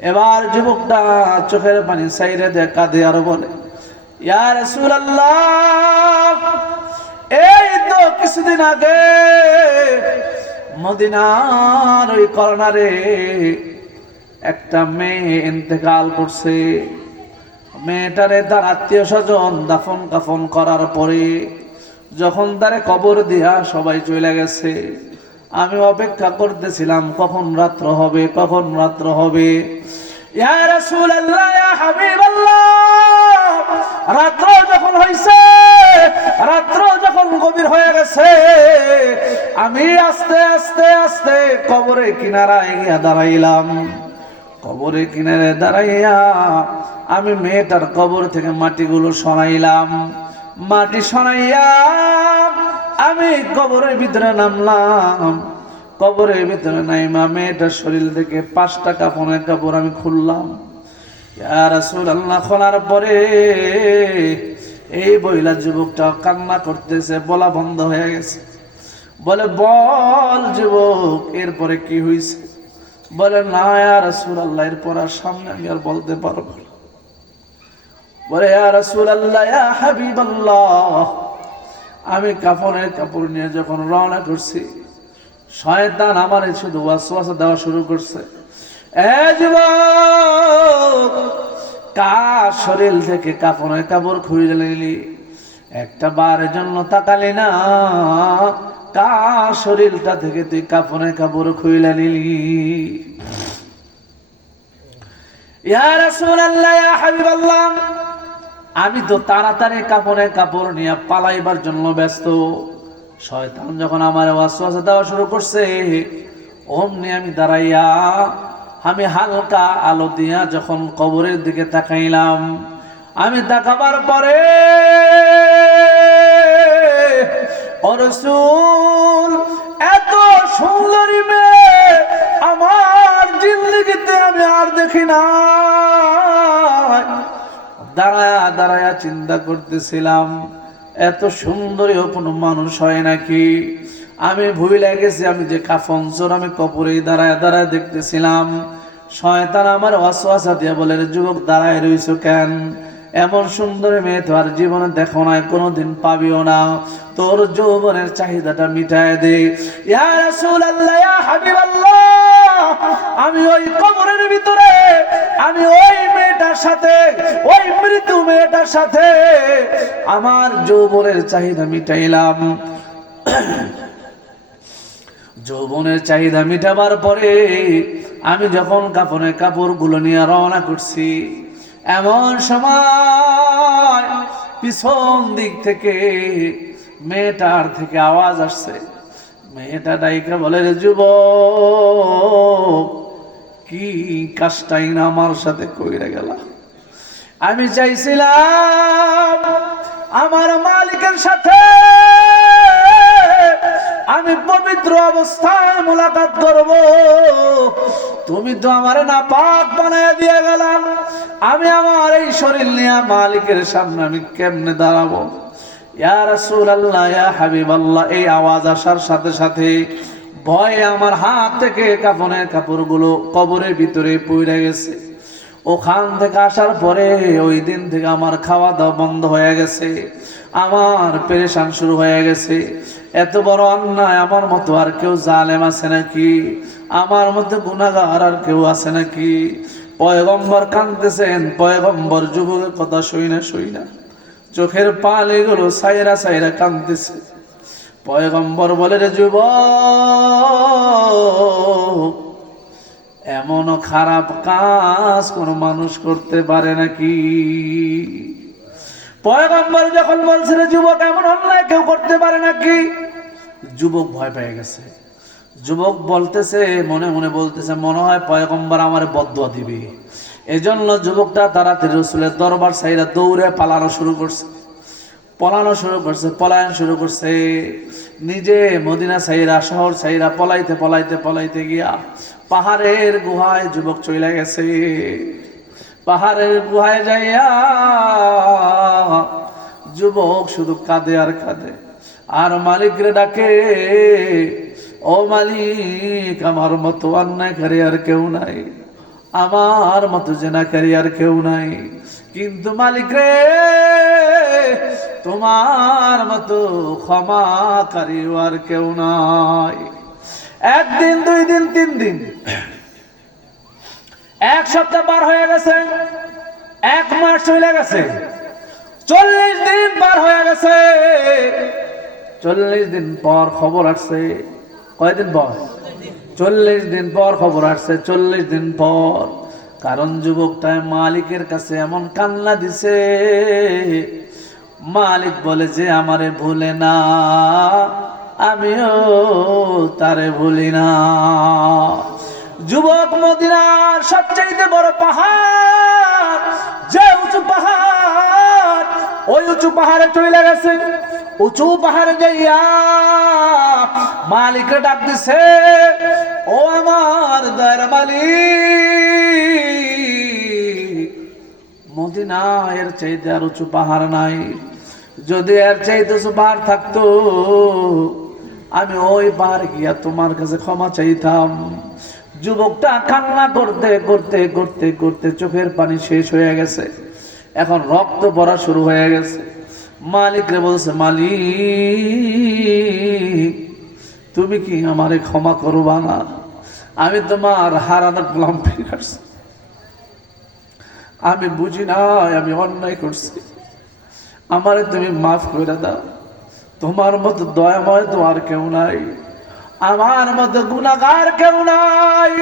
এবার যুবকটা চোখের পানি সাইরে দিয়ে কাঁদে আর বলে, ইয়া রাসূলুল্লাহ, এই তো কিছুদিন আগে মদিনার ওই কর্নারে একটা মেয়ে ইন্তেকাল করছে। মেয়েটারে তার আত্মীয় স্বজন দাফন কাফন করার পরে যখন তারে কবর দিয়া সবাই চলে গেছে, আমি অপেক্ষা করতেছিলাম কখন রাত্র হবে, কখন রাত্র হবে। ইয়া রাসূলুল্লাহ, ইয়া হাবিবাল্লাহ, রাত্র যখন হইছে, রাত্র যখন গভীর হয়ে গেছে, আমি আস্তে আস্তে আস্তে কবরের কিনারায় গিয়া দাঁড়াইলাম। কবরের কিনারে দাঁড়াইয়া আমি মেয়েটার কবর থেকে মাটিগুলো সরাইলাম। মাটি সরাইয়া আমি কবরের ভিতরে নামলাম। কবরের ভিতরে নাইমা মেয়েটার শরীর থেকে 5টা কাফনের কাপড় আমি খুললাম। ইয়া রাসূলুল্লাহ, খোলার পরে এই বইলা যুবকটা কান্না করতেছে, বলা বন্ধ হয়ে গেছে। বলে, বল যুবক, এরপরে কি হয়েছে? বলে, না ইয়া রাসূলুল্লাহ, এরপর আর সামনে আমি আর বলতে পারবো না। বলে, ইয়া রাসূলুল্লাহ, ইয়া হাবিবাল্লাহ, আমি কাফনের কাপড় নিয়ে যখন রওনা করছি, শয়তান আমারে শুধু ওয়াসওয়াসা দেওয়া শুরু করছে। এ যুবক, কার শরীর থেকে কাফনের কাপড় খুলে নিলি? একটা বারের জন্য তাকালি না, কার শরীরটা থেকে তুই কাফনের কাপড় খুলে নিলি? ইয়া রাসূলুল্লাহ, ইয়া হাবিবাল্লাহ, আমি তো তাড়াতাড়ি কাফনের কাপড় নিয়ে পালাইবার জন্য ব্যস্ত। শয়তান যখন আমার ওয়াসওয়াসা দেওয়া শুরু করছে, অমনি আমি দাঁড়াইয়া আমি হালকা আলো দিয়া যখন কবরের দিকে তাকাইলাম, আমি তাকাবার পরে ও রাসূল, এত সুন্দরী মেয়ে আমার জিন্দেগিতে আমি আর দেখি না। দাঁড়ায়া দাঁড়ায়া চিন্তা করতেছিলাম, এত সুন্দরীও কোনো মানুষ হয় নাকি? আমি ভুলে গেছি আমি যে কাফন চোর, আমি কবরে দাঁড়ায় দাঁড়ায় দেখতেছিলাম। শয়তান আমার ওয়াসওয়াসা দিয়ে বলে, যুবক দাঁড়ায় রইছো কেন? এমন সুন্দরী মেয়ে তো আর জীবনে দেখো নাই, কোনোদিন পাবিও না। তোর যৌবনের চাহিদাটা মিটায় দে। ইয়া রাসূলুল্লাহ, ইয়া হাবিবাল্লাহ, আমি ওই কবরের ভিতরে আমি ওই মেয়েটার সাথে, ওই মৃত্যু মেয়েটার সাথে আমার যৌবনের চাহিদা মিটাইলাম। যৌবনের চাহিদা মিটাবার পরে আমি যখন কাফনের কাপড়গুলো নিয়ে রওনা করছি, এমন সময় পিছন দিক থেকে মেয়েটার থেকে আওয়াজ আসছে। মেয়েটা ডাইকা বলে, রে যুবক, কি কাজটাই না আমার সাথে কইরা গেলা? আমি চাইছিলাম আমার মালিকের সাথে আমি পবিত্র অবস্থায় মোলাকাত করব, তুমি তো আমার নাপাক বানায় দিয়ে গেলাম। আমি আমার এই শরীর নিয়ে মালিকের সামনে আমি কেমনে দাঁড়াবো? ইয়া রাসূলুল্লাহ, ইয়া হাবিবাল্লাহ, এই আওয়াজ আসার সাথে সাথে ভয়ে আমার হাত থেকে কাফনের কাপড়গুলো কবরের ভিতরে পড়ে গেছে। ওখান থেকে আসার পরে ওই দিন থেকে আমার খাওয়া দাওয়া বন্ধ হয়ে গেছে, আমার পেরেশান শুরু হয়ে গেছে। এত বড় অন্যায় আমার মতো আর কেউ জালেম আছে নাকি? আমার মতো গুনাহগার আর কেউ আছে নাকি? পয়গম্বর কাঁদতেছেন, পয়গম্বর যুবকের কথা শুই না চোখের পানিগুলো সাইরা সাইরা কাঁদতেছে। পয়গম্বর বলে, রে যুবক, এমন খারাপ কাজ কোন মানুষ করতে পারে নাকি? পয়গম্বর যখন বলছে, রে যুবক, এমন অন্যায় কেউ করতে পারে নাকি? যুবক ভয় পেয়ে গেছে। যুবক বলতেছে, মনে মনে বলতেছে, মনে হয় পয়গম্বর আমার বদদুয়া দিবে। এজন্য যুবকটা তাড়াতাড়ি রাসূলের দরবার ছাইরা দৌড়ে পলায়ন শুরু করছে। নিজে মদিনা ছাইরা, শহর ছাইরা পলাইতে গিয়া পাহাড়ের গুহায় যুবক চলে গেছে। পাহাড়ের গুহায় যাইয়া যুবক শুধু কাঁদে আর কাঁদে, আর মালিকরে ডাকে, ও মালিক, আমার মতো অন্যায়কারী আর কেউ নাই, আমার মতো জেনাকারী আর কেউ নাই, কিন্তু মালিক রে, তোমার মতো ক্ষমাকারী আর কেউ নাই। একদিন, 2 দিন, 3 দিন, 1 সপ্তাহ পার হয়ে গেছে, 1 মাস চলে গেছে, 40 দিন পার হয়ে গেছে। 40 দিন পর খবর আসছে। কয়দিন পর? 40 দিন পর খবর আসছে। 40 দিন পর কারণ যুবকটায় মালিকের কাছে এমন কান্না দিছে, মালিক বলে যে আমারে ভুলে না, আমিও তারে ভুলি না। যুবক মদিনার সবচেয়ে বড় পাহাড়, যে উঁচু পাহাড়, ওই উঁচু পাহাড়ে চলে গেছে। উঁচু পাহাড়ে যাইয়া মালিককে ডাক দিছে, ও আমার দয়ার মালিক, মদিনা এর চাইতে আর উঁচু পাহাড় নাই, যদি এর চাইতে উঁচু পাহাড় থাকতো আমি ওই পাহাড়ে গিয়া তোমার কাছে ক্ষমা চাইতাম। যুবকটা কান্না করতে করতে করতে করতে চোখের পানি শেষ হয়ে গেছে, এখন রক্ত পড়া শুরু হয়ে গেছে। মালিকরে বলছে, মালিক তুমি কি আমারে ক্ষমা করবা না? আমি তোমার হারানো গোলাম ফিরাচ্ছি, আমি বুঝি না আমি অন্যায় করছি, আমারে তুমি মাফ করে দাও। তোমার মতো দয়াময় তো আর কেউ নাই, আমার মতো গুনাহগার কেউ নাই,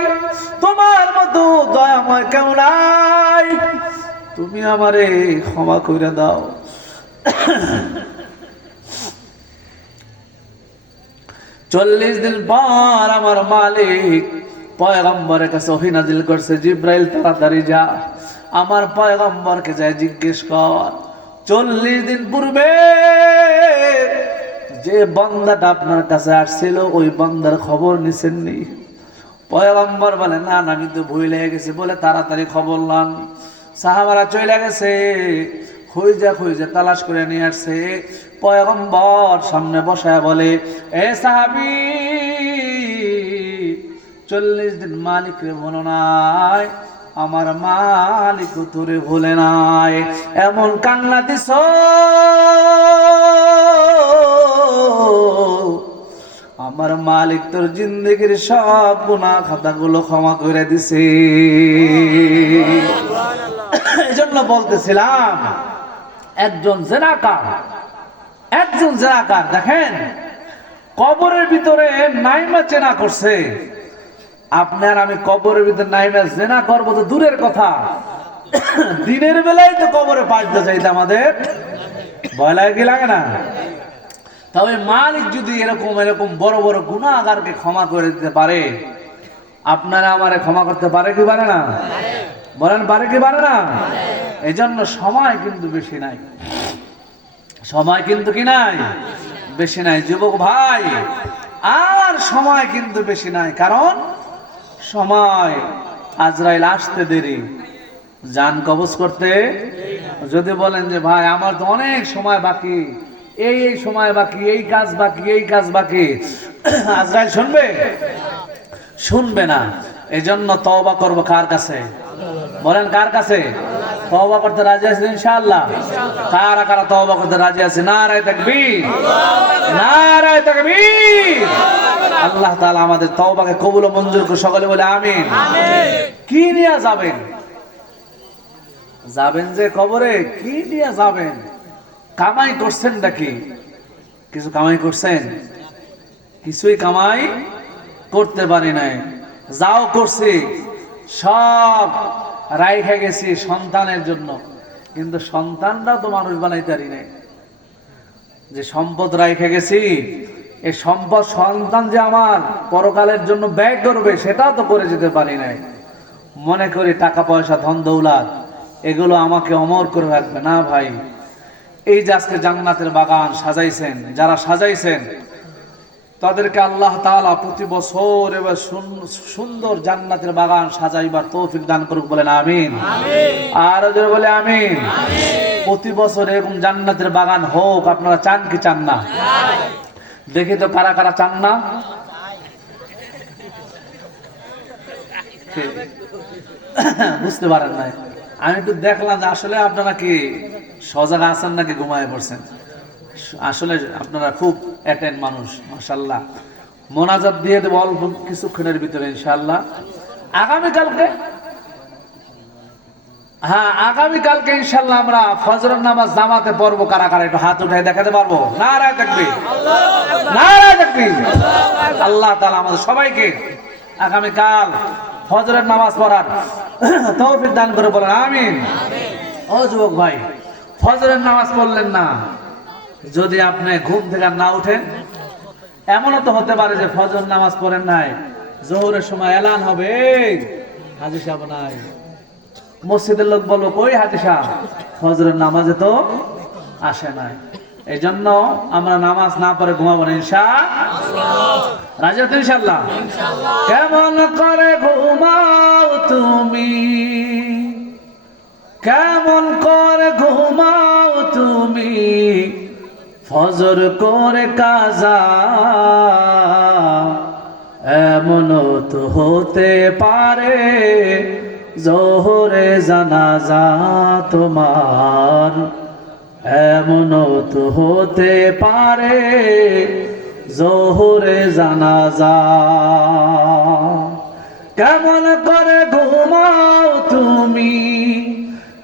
তোমার মতো দয়াময় কেউ নাই, তুমি আমারে ক্ষমা করে দাও। 40 দিন পর আমার মালিক পয়গম্বরের কাছে ওহী নাযিল করছে, জিব্রাইল তাড়াতাড়ি যা আমার পয়গম্বরকে যায় জিজ্ঞেস কর 40 দিন পূর্বে যে বান্দাটা আপনার কাছে আসছিল ওই বান্দার খবর নিছেননি? পয়গম্বর বলে, না না আমি তো ভুলে গেছি। বলে তাড়াতাড়ি খবর লান। সাহাবারা চলে গেছে, খুঁজে খুঁজে তালাশ করে নিয়ে আসছে। পয়গম্বর সামনে বসায় বলে, এ সাহাবী, 40 দিন মালিকরে ভুলো নাই, আমার মালিক তোরে ভুলে নাই। এমন কান্না দিছ আমার মালিক তোর জিন্দেগির সব গুনাহ খাতাগুলো ক্ষমা করে দিছে। এই জন্য বলতেছিলাম, একজন জেনাকার দেখেন কবরের ভিতরে নাইমা চেনা করছে। আপনার আমি কবরের ভিতরে নাইমা জেনা করবো তো দূরের কথা, দিনের বেলায় তো কবরে পাঠতে চাইতে আমাদের ভয় লাগে কি লাগে না? তবে মালিক যদি এরকম এরকম বড় বড় গুনাহগারকে ক্ষমা করে দিতে পারে, আপনারা আমারে ক্ষমা করতে পারে কি পারে না? বলেন পারে কি পারে না? এই জন্য সময় কিন্তু বেশি নাই, সময় কিন্তু কি নাই, বেশি নাই। যুবক ভাই, আর সময় কিন্তু বেশি নাই, কারণ সময় আজরাইল আসতে দেরি, জান কবজ করতে। যদি বলেন যে ভাই আমার তো অনেক সময় বাকি, এই সময় বাকি, এই কাজ বাকি, এই কাজ বাকি, আজরাইল শুনবে? শুনবে না। এজন্য তওবা করব কার কাছে? বলেন কার কাছে? তওবা করতে রাজি আছেন ইনশাআল্লাহ? কারা কারা তওবা করতে রাজি আছে? নারায়ে তাকবীর, নারায়ে তাকবীর। আল্লাহ তাআলা আমাদের তওবাকে কবুল ও মঞ্জুর করে। সকলে বলে আমিন। কি নিয়ে যাবেন? যাবেন যে কবরে, কি নিয়ে যাবেন? কামাই করছেন নাকি? কিছু কামাই করছেন? কিছুই কামাই করতে পারি নাই। যাও করছি সব রাইখে গেছি সন্তানের জন্য, কিন্তু সন্তানরাও তো মানুষ বানাইতে পারি নাই। যে সম্পদ রাইখে গেছি, এই সম্পদ সন্তান যে আমার পরকালের জন্য ব্যয় করবে সেটাও তো করে যেতে পারি নাই। মনে করি টাকা পয়সা ধন দৌলত এগুলো আমাকে অমর করে রাখবে না। ভাই, এই যে আজকে জান্নাতের বাগান সাজাইছেন, যারা সাজাইছেন তাদেরকে আল্লাহ তাআলা প্রতি বছর এবার সুন্দর জান্নাতের বাগান সাজাইবার তৌফিক দান করুক। বলেন আমিন। আর যারা বলে আমিন। প্রতি বছর এরকম জান্নাতের বাগান হোক। আপনারা চান কি চান না? দেখি তো কারা কারা চান না। বুঝতে পারেন নাই। আমি একটু দেখলাম যে আসলে আপনারা কি সজাগ আছেন নাকি ঘুমায় পড়ছেন। আসলে আপনারা খুব অ্যাটেন্ড মানুষ, মাশাআল্লাহ। মোনাজাত দিয়ে দেব অল্প কিছুক্ষণের ভিতরে ইনশাআল্লাহ। আগামীকালকে, হ্যাঁ আগামীকালকে ইনশাআল্লাহ আমরা ফজরের নামাজ জামাতে পড়বো। কারা কারা একটু হাত উঠায় দেখাতে পারবো? নারায়ে তাকবীর, নারায়ে তাকবীর। আল্লাহ তাআলা আমাদের সবাইকে আগামীকাল ফজরের নামাজ পড়ার তৌফিক দান করে বলেন আমিন। ও যুবক ভাই, ফজরের নামাজ পড়লেন না, যদি আপনি ঘুম থেকে না উঠেন, এমনও তো হতে পারে যে ফজর নামাজ পড়েন নাই, জোহরের সময় এলান হবে, এই হাজী সাহেব নাই, মসজিদের লোক বলবো কই হাজী সাহেব, ফজরের নামাজে তো আসে নাই। এই জন্য আমরা নামাজ না পড়ে ঘুমাবো না, ইনশাআল্লাহ। রাজি আছেন ইনশাআল্লাহ? কেমন করে ঘুমাও তুমি, কেমন করে ঘুমাও তুমি, ফজর করে কাজা, এমনও তো হতে পারে জোহরে জানাজা তোমার, এমনও তো হতে পারে জোহরে জানাজা। কেমন করে ঘুমাও তুমি,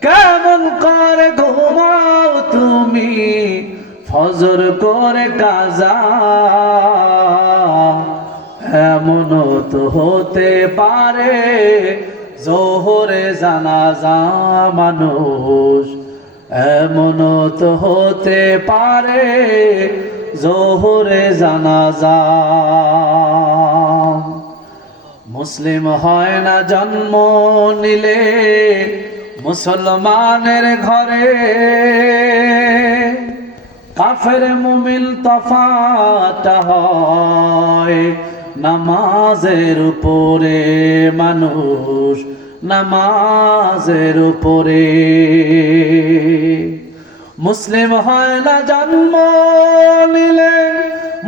কেমন করে ঘুমাও তুমি, ফজর করে কাজা, এমনও তো হতে পারে জোহরে জানাজা মানুষ, এমনও তো হতে পারে জোহরে জানাজা। মুসলিম হয় না জন্ম নিলে মুসলমানের ঘরে, কাফের মুমিন তফাৎ হয় নামাজের উপরে, মানুষ নামাজের উপরে। মুসলিম হয় না জন্ম নিলে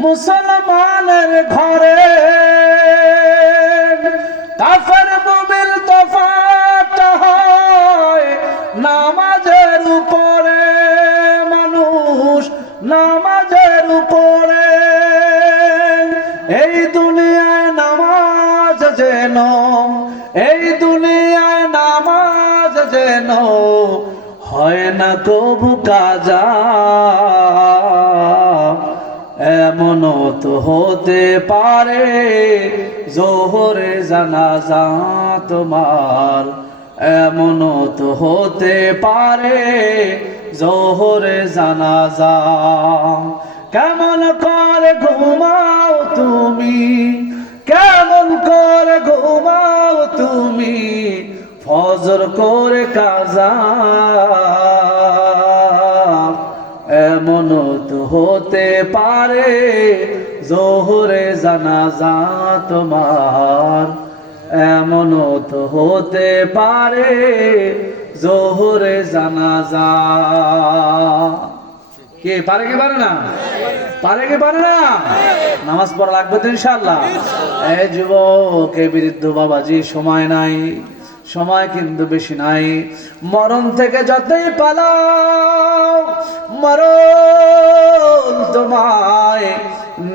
মুসলমানের ঘরে, কাফের মুমিন তফাৎ হয় নামাজের উপরে, মানুষ নামাজের উপরে। এই দুনিয়ায় নামাজ যেন, এই দুনিয়ায় নামাজ যেন হয় না কবু কাজা, এমনও তো হতে পারে জোহরে জানাজা তোমার, এমনও তো হতে পারে জোহরে জানাজা। কেমন করে ঘুমাও তুমি, কেমন করে ঘুমাও তুমি, ফজর করে কাজা, এমনও তো হতে পারে জোহরে জানাজা তোমার, এমনও তো হতে পারে জোহরে জানাজা। কে পারে কি পারে না? পারে কি পারে না? নামাজ পড়া লাগবে তো ইনশাআল্লাহ। এই যুবক, এই বৃদ্ধ বাবাজি, সময় নাই, সময় কিন্তু বেশি নাই। মরণ থেকে যতই পালাও, মরণ তোমায়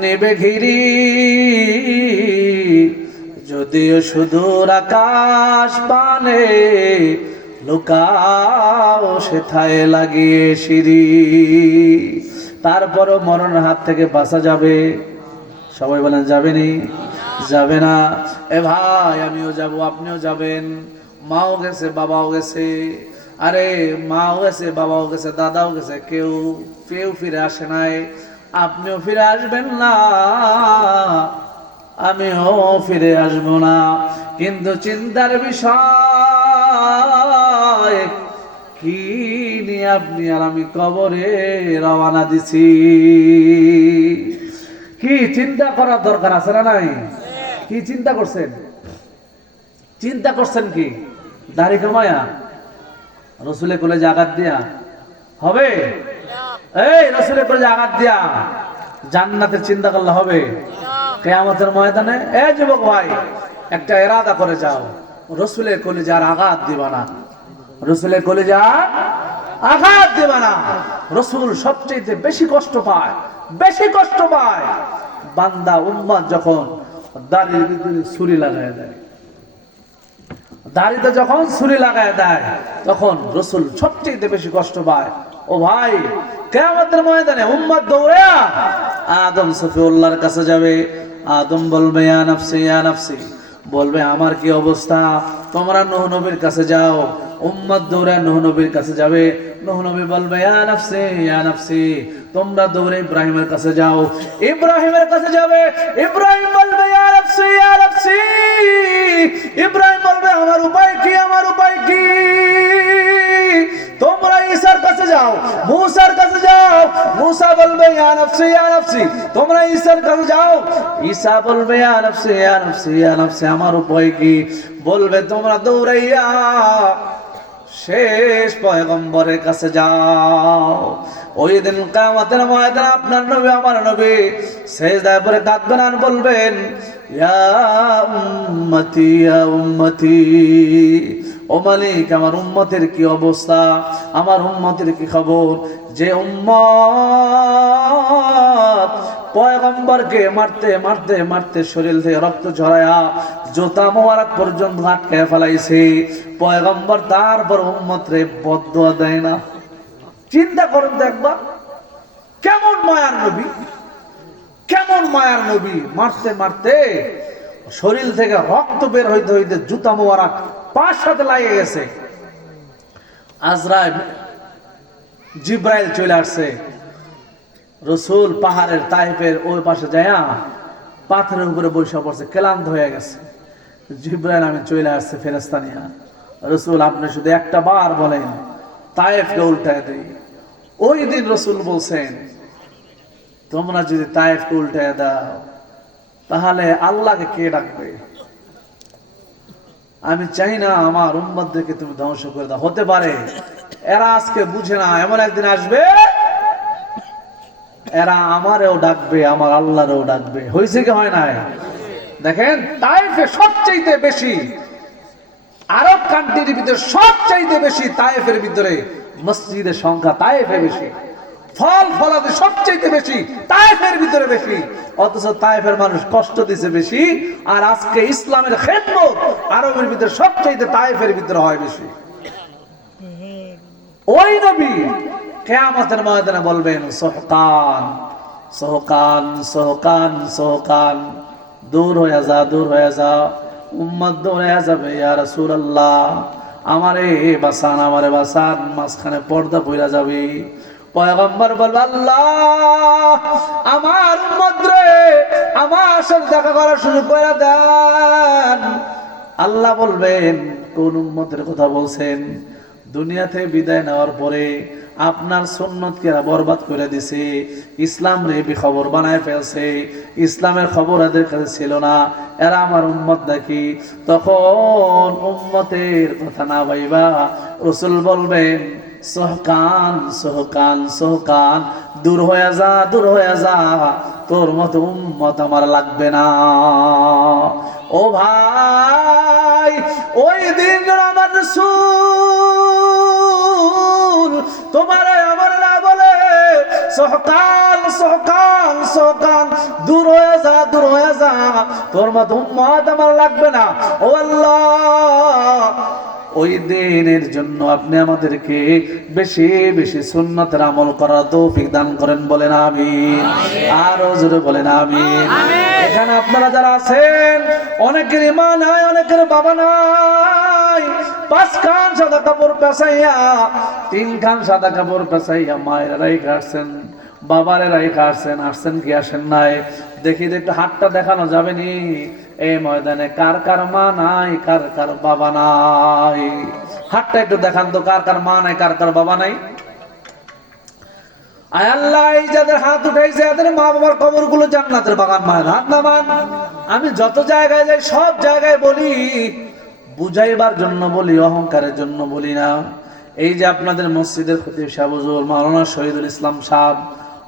নেবে ঘিরি, যদিও সুদূর আকাশ পানে লুকাও সেথায় লাগিয়ে সিঁড়ি। তারপরও মরণের হাত থেকে বাঁচা যাবে? সবাই বলেন যাবেনি? যাবে না। এ ভাই, আমিও যাব, আপনিও যাবেন, মাও গেছে, বাবাও গেছে, আরে মাও গেছে, বাবাও গেছে, দাদাও গেছে, কেউ কেউ ফিরে আসে নাই। আপনিও ফিরে আসবেন না, আমিও ফিরে আসবো না। কিন্তু চিন্তার বিষয় কি নিয়ে আপনি আর আমি কবরে রওনা দিছি, কি চিন্তা করার দরকার আছে না নাই? কি চিন্তা করছেন? চিন্তা করছেন কি? দাড়ি কামায়া রসুলের কলেজে আঘাত দিয়া হবে? এই রসুলের কলেজে আঘাত দিয়া জান্নাতের চিন্তা করলে হবে? কিয়ামতের ময়দানে এ যুবক ভাই, একটা ইরাদা করে যাও, রসুলের কলেজার আঘাত দিবা না, রসুলের কলেজার আঘাত দিবা না। রসুল সবচেয়ে বেশি কষ্ট পায়, বেশি কষ্ট পায় বান্দা উম্মত যখন দাড়ির ভিতরে ছুরি লাগায় দেয়, দাড়িতে যখন ছুরি লাগায় দেয়, তখন রসুল সবচেয়ে বেশি কষ্ট পায়। ও ভাই, কিয়ামতের ময়দানে উম্মত দৌড়া আদম সফিউল্লাহর কাছে যাবে। আদম বলবে ইয়া নাফসি ইয়া নাফসি, বলবে আমার কি অবস্থা? তোমরা নূহ নবীর কাছে যাও। উম্মত দৌড়ে নূহ নবীর কাছে যাবে। নূহ নবী বলবে ইয়া নাফসি ইয়া নাফসি। তোমরা দৌড়ে ইব্রাহিমের কাছে যাও। ইব্রাহিমের কাছে যাবে। ইব্রাহিম বলবে ইয়া নাফসি ইয়া নাফসি। ইব্রাহিম বলবে আমার উপায় কি, আমার উপায় কি? তোমরা ঈসার কাছে যাও, মূসার কাছে যাও। মূসা বলবে ইয়া নাফসি ইয়া নাফসি। তোমরা ঈসার কাছে যাও। ঈসা বলবে ইয়া নাফসি ইয়া নাফসি ইয়া নাফসি। আমার উপায় কি? বলবে তোমরা দৌড়াইয়া শেষ পয়গম্বরের কাছে যাও। ওই দিন কিয়ামতের ময়দানে আপনার নবী আমার নবী সিজদায় পড়ে কাঁদবেন আর বলবেন ইয়া উম্মতি ইয়া উম্মতি। ও মালিক, আমার উম্মতের কি অবস্থা, আমার উম্মতের কি খবর? যে উম্মত পয়গম্বরকে মারতে মারতে মারতে শরীর থেকে রক্ত ঝরায়া জুতা মোবারক পর্যন্ত আটকে ফেলাইছে, পয়গম্বর তারপর উম্মতরে বদদুয়া দেয় না। চিন্তা করুন তো একবার, কেমন মায়ার নবী, কেমন মায়ার নবী। মারতে মারতে শরীর থেকে রক্ত বের হইতে হইতে জুতা মোবারক পাঁচ সাথে লাগে গেছে। আজরাইল জিব্রাইল চলে আসছে। রসুল পাহাড়ের তাইফের ওই পাশে যায়া পাথরের উপরে বসে পড়ছে, ক্লান্ত হয়ে গেছে। জিব্রাইল আমি চলে আসছে ফেরেশতা নিয়া। রসুল আপনি শুধু একটা বার বলেন তাইফকে উল্টায় দেই। ওই দিন রসুল বলছেন তোমরা যদি তাইফকে উল্টায় দাও তাহলে আল্লাহকে কে ডাকবে? আমি চাই না আমার উম্মতদেরকে তুমি ধ্বংস করে দাও। হতে পারে এরা আজকে বুঝে না, এমন একদিন আসবে এরা আমারেও ডাকবে, আমার আল্লাহরেও ডাকবে। হয়েছে কি হয় নাই? দেখেন তাইফে সবচাইতে বেশি, আরব কান্ট্রির ভিতরে সবচাইতে বেশি তাইফের ভিতরে মসজিদের সংখ্যা তাইফে বেশি, ফল ফলাদি সবচাইতে বেশি তাইফের ভিতরে বেশি। অথচ তাইফের মানুষ কষ্ট দিছে বেশি। আর আজকে ইসলামের খেদমত আরবের ভিতরে সবচাইতে তাইফের ভিতরে হয় বেশি। ওই নবী কিয়ামতের ময়দানে বলবেন সোহকান সোহকান সোহকান সোহকান, দূর হয়ে যা, দূর হয়ে যা। উম্মত দৌড়ে যাবে ইয়া রাসূলুল্লাহ আমারে বাঁচান, আমারে বাঁচান। মাঝখানে পর্দা পইরা যাবে। পয়গম্বর বলবে আল্লাহ আমার উম্মত রে আমার সাথে দেখা করা শুরু করে দেন। আল্লাহ বলবেন কোন উম্মতের কথা বলছেন? দুনিয়াতে বিদায় নেওয়ার পরে আপনার সুন্নতকে বরবাদ করে দিছে, ইসলাম রে বেখবর বানায় ফেলছে। ইসলামের খবর এদের কাছে ছিল না, এরা আমার উম্মত নাকি? তখন উম্মতের কথা না ভাইবা রাসূল বলবেন সোহকান সোহকান সোহকান, দূর হয়ে যা, দূর হয়ে যা। তোর মতো উম্মত আমার লাগবে না। ও ভাই, ওই দিন আমার রাসূল তোমারে আমার না বলে সোহকান সোহকান সোহকান, দূর হয়ে যা, দূর হয়ে যা। তোর মতো উম্মত আমার লাগবে না। ও আল্লাহ, ওই দিনের জন্য আপনি আমাদেরকে বেশি বেশি সুন্নতের আমল করার তৌফিক দান করেন, বলেন আমিন। আরো জোরে বলেন আমিন। এখানে আপনারা যারা আছেন অনেকের মা নাই, অনেকের বাবা নাই। 5 খান সাদা কাপড় পেছাইয়া, 3 খান সাদা কাপড় পেছাইয়া মায়ের রাইখা আসছেন, বাবার রাইখা আসছেন। আসছেন কি আসেন নাই? দেখি একটু হাতটা দেখানো যাবে নি? এই ময়দানে কার কার মা নাই, কার কার বাবা নাই? হাতটা একটু দেখান তো, কার কার মা নাই, কার কার বাবা নাই? আয় আল্লাহ, এই যাদের হাত উঠাইছে এদের মা বাবার কবরগুলো জান্নাতের বাগান। মায়ের হাত নামান। আমি যত জায়গায় যাই সব জায়গায় বলি, বুঝাইবার জন্য বলি, অহংকারের জন্য বলি না। এই যে আপনাদের মসজিদের খতিব সাহেব হুজুর মাওলানা শহীদুল ইসলাম সাহেব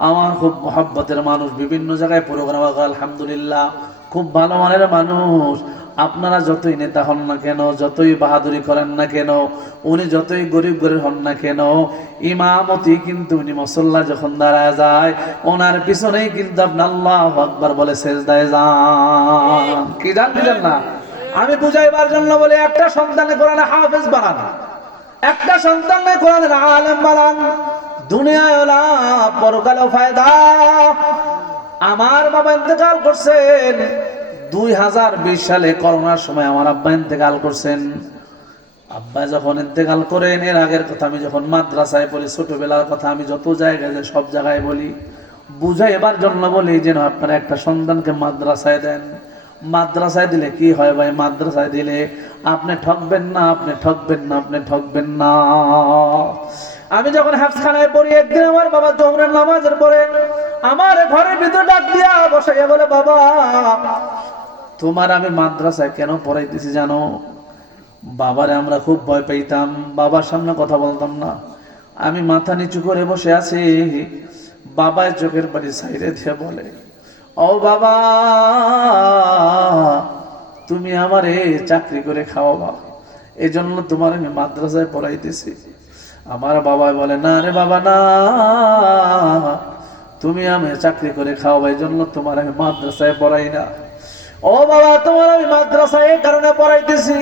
আমার খুব মহব্বতের মানুষ, বিভিন্ন জায়গায় প্রোগ্রাম হয়, আলহামদুলিল্লাহ খুব ভালো মানের মানুষ। আপনারা যতই নেতা হন না কেন, যতই বাহাদুরি করেন না কেন, উনি যতই গরিব গরিব হন না কেন, ইমামতি কিন্তু উনি মুসল্লা যখন দাঁড়ায় যায় ওনার পিছনেই কিন্তু আপনি আল্লাহু আকবার বলে সেজদায় যান। কি জান কি জান না? আমি বুঝাইবার জন্য বলি, একটা সন্তানে কোরআনে হাফেজ বানান, একটা সন্তানে কোরআনের আলেম বানান, দুনিয়ায় লাভ পরকালেও ফায়দা। আমার বাবা ইন্তেকাল করছেন, 2020 সালে করোনার সময় আমার আব্বা ইন্তেকাল করছেন। আব্বা যখন ইন্তেকাল করেন, এর আগের কথা আমি যখন মাদ্রাসায় পড়ি, ছোটবেলার কথা আমি যত জায়গায় যাই সব জায়গায় বলি, বুঝাইবার জন্য বলি যেন আপনারা একটা সন্তানকে মাদ্রাসায় দেন। মাদ্রাসায় দিলে কি হয় ভাই? মাদ্রাসায় দিলে আপনি ঠকবেন না, আপনি ঠকবেন না, আপনি ঠকবেন না। আমি যখন হাফখানায় পড়ি, একদিন আমার বাবা জোহরের নামাজের পরে আমার ঘরের ভিতরে ডাক দিয়া বসাইয়া বলে, বাবা তোমার আমি মাদ্রাসায় কেন পড়াইতেছি জানো? বাবারে আমরা খুব ভয় পাইতাম, বাবার সামনে কথা বলতাম না। আমি মাথা নিচু করে বসে আছি, বাবায় চোখের পানি সাইডে দিয়ে বলে, ও বাবা তুমি আমারে চাকরি করে খাওয়াবা, এই জন্য তোমার আমি মাদ্রাসায় পড়াইতেছি। আমার বাবা বলে, না রে বাবা না, তুমি আমি চাকরি করে খাওয়াবা, এই জন্য তোমার আমি মাদ্রাসায় পড়াই না। ও বাবা তোমার আমি মাদ্রাসায় এই কারণে পড়াইতেছি,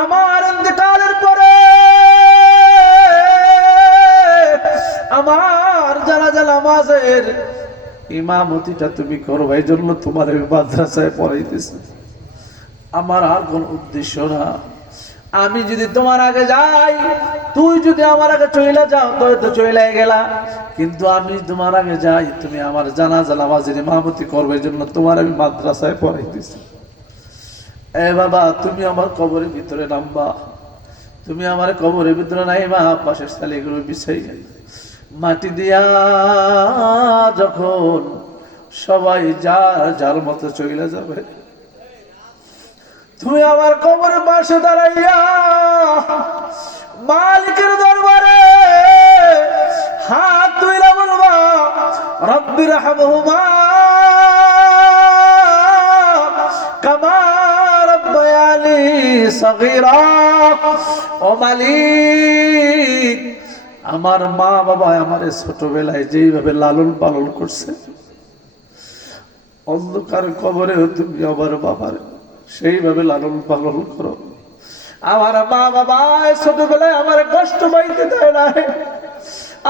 আমার ইন্তেকালের পরে আমার জানাজা নামাজের ইমামতিটা তুমি করো, এই জন্য তোমার আমি মাদ্রাসায় পড়াইতেছি। আমার আর কোন উদ্দেশ্য না। আমি যদি তোমার আগে যাই, তুই যদি আমার আগে চলে যাও তবে তো চলে গেলা, কিন্তু আমি তোমার আগে যাই, তুমি আমার জানাজা নামাজের ইমামতি করবে, এই জন্য তোমার আমি মাদ্রাসায় পড়াইতেছি। এ বাবা তুমি আমার কবরের ভিতরে নামবা, তুমি আমার কবরের ভিতরে নাইবা, পাশের শালিগুলো বিছাই মাটি দিয়া যখন সবাই যার যার মতো চলে যাবে, তুমি আমার কবরের পাশে দাঁড়াইয়া মালিকের দরবারে হাত তুইলা বলবা, রব্বির হামহুমা কামা রব্বায়ানি সগীরা। ও মালিক, আমার মা বাবা আমারে ছোটবেলায় যেইভাবে লালন পালন করছে, অন্ধকার কবরেও তুমি আমার বাবার সেইভাবে লালন পালন করো। আমার মা বাবা ছোটবেলায় আমার কষ্ট পাইতে দেয় না,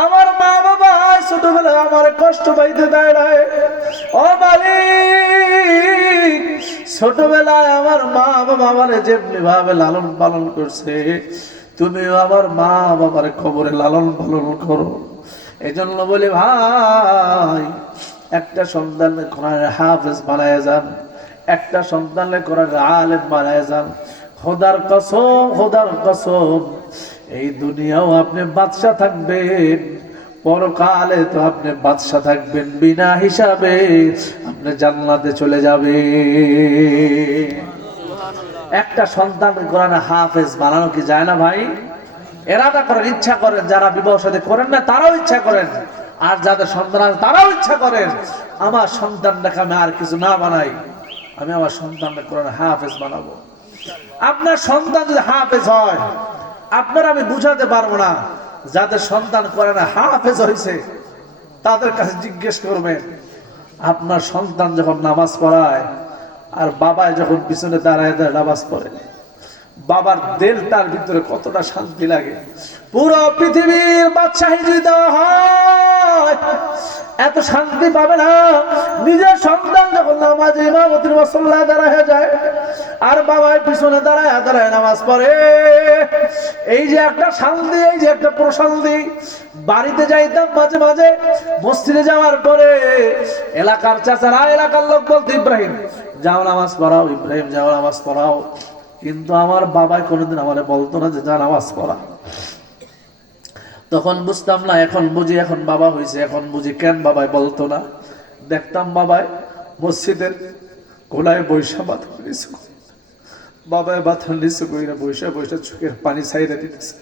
আমার মা বাবা ছোটবেলায় আমার কষ্ট পাইতে দেয় না। ও মালিক, ছোটবেলায় আমার মা বাবা আমার যেমনি ভাবে লালন পালন করছে, তুমিও আমার মা বাবার খবরে লালন পালন করো। এই জন্য বলি ভাই, একটা সন্তানের কোরআনের হাফেজ বানায় যান, একটা সন্তানের কোরআনের আলেম বানায় যান। খোদার কসম, খোদার কসম, এই দুনিয়াও আপনি বাদশা থাকবেন, পরকালে তো আপনি বাদশা থাকবেন, বিনা হিসাবে আপনি জান্নাতে চলে যাবে। একটা সন্তান কোরআনে হাফেজ বানানো কি যায় না ভাই? এরাদা করেন, ইচ্ছা করেন, যারা বিবাহ সাথে করেন না তারাও ইচ্ছা করেন, আর যাদের সন্তান আছে তারাও ইচ্ছা করেন আমার সন্তানটাকে আমি আর কিছু না বানাই, আমি আমার সন্তানকে কোরআনে হাফেজ বানাবো। আপনার সন্তান যদি হাফেজ হয়, আপনার আমি বুঝাতে পারবো না। যাদের সন্তান কোরআনে হাফেজ হয়েছে তাদের কাছে জিজ্ঞেস করবেন, আপনার সন্তান যখন নামাজ পড়ায় আর বাবায় যখন পিছনে দাঁড়ায় দাঁড়ায় নামাজ পড়ে, বাবার দিলটার ভিতরে কতটা শান্তি লাগে। পুরো পৃথিবীর বাদশাহী যদি দেওয়া হয় এত শান্তি পাবে না। নিজের সন্তান যখন নামাজ ইমামতির মুসল্লায় দাঁড়ায় যায় আর বাবার পিছনে দাঁড়ায় দাঁড়ায় নামাজ পড়ে, এই যে একটা শান্তি, এই যে একটা প্রশান্তি। বাড়িতে যাইতাম মাঝে মাঝে, মসজিদে যাওয়ার পরে এলাকার চাচারা, এলাকার লোক বলতো, ইব্রাহিম যাও নামাজ পড়াও, ইব্রাহিম যাও নামাজ পড়াও, কিন্তু আমার বাবা কোনোদিন আমারে বলতো না যে যা নামাজ পড়া। তখন বুঝতাম না, এখন বুঝি, এখন বাবা হয়েছে এখন বুঝি কেন বাবাই বলতো না। দেখতাম বাবাই মসজিদের কোলায় বৈশা বাথা নিচু, বাবায় বাথা নিচু কইরা বৈশা বৈশা চোখের পানি ছাইড়া দিতেছে।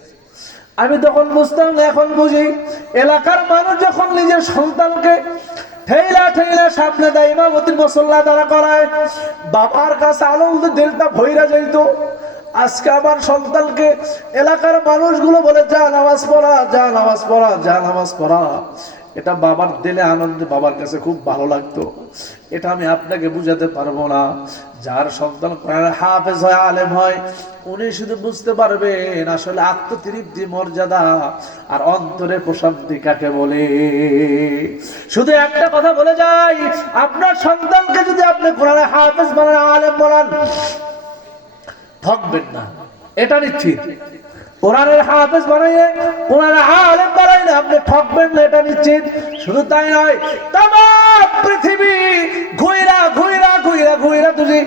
আমি তখন বুঝতাম না, এখন বুঝি। এলাকার মানুষ যখন নিজের সন্তানকে ঠেলা ঠেলা সামনে দেয়, ইমামতির মুসল্লা দাঁড়া করায়, বাবার কাছে আনন্দ দিলটা ভইরা যাইত। আজকে আমার সন্তানকে এলাকার মানুষগুলো বলে যা নামাজ পড়া, যা নামাজ পড়া, যা নামাজ পড়া, এটা বাবার দিলে আনন্দে, বাবার কাছে খুব ভালো লাগতো। এটা আমি আপনাকে বুঝাতে পারবো না। যার সন্তান কোরআনের হাফেজ হয়, আলেম হয়, উনি শুধু বুঝতে পারবেন আসলে আত্মতৃপ্তি, মর্যাদা আর অন্তরে প্রশান্তি কাকে বলে। শুধু একটা কথা বলে যাই, আপনার সন্তানকে যদি আপনি কোরআনের হাফেজ বানান, আলেম বানান, ঠকবেন না, এটা নিশ্চিত। কোরআনের হাফেজ বানাইলে, কোরআনের আলেম বানাইলে আপনি ঠকবেন না, এটা নিশ্চিত। শুধু তাই নয়, তামাম পৃথিবী ঘুইরা ঘুইরা ঘুইরা ঘুইরা যদি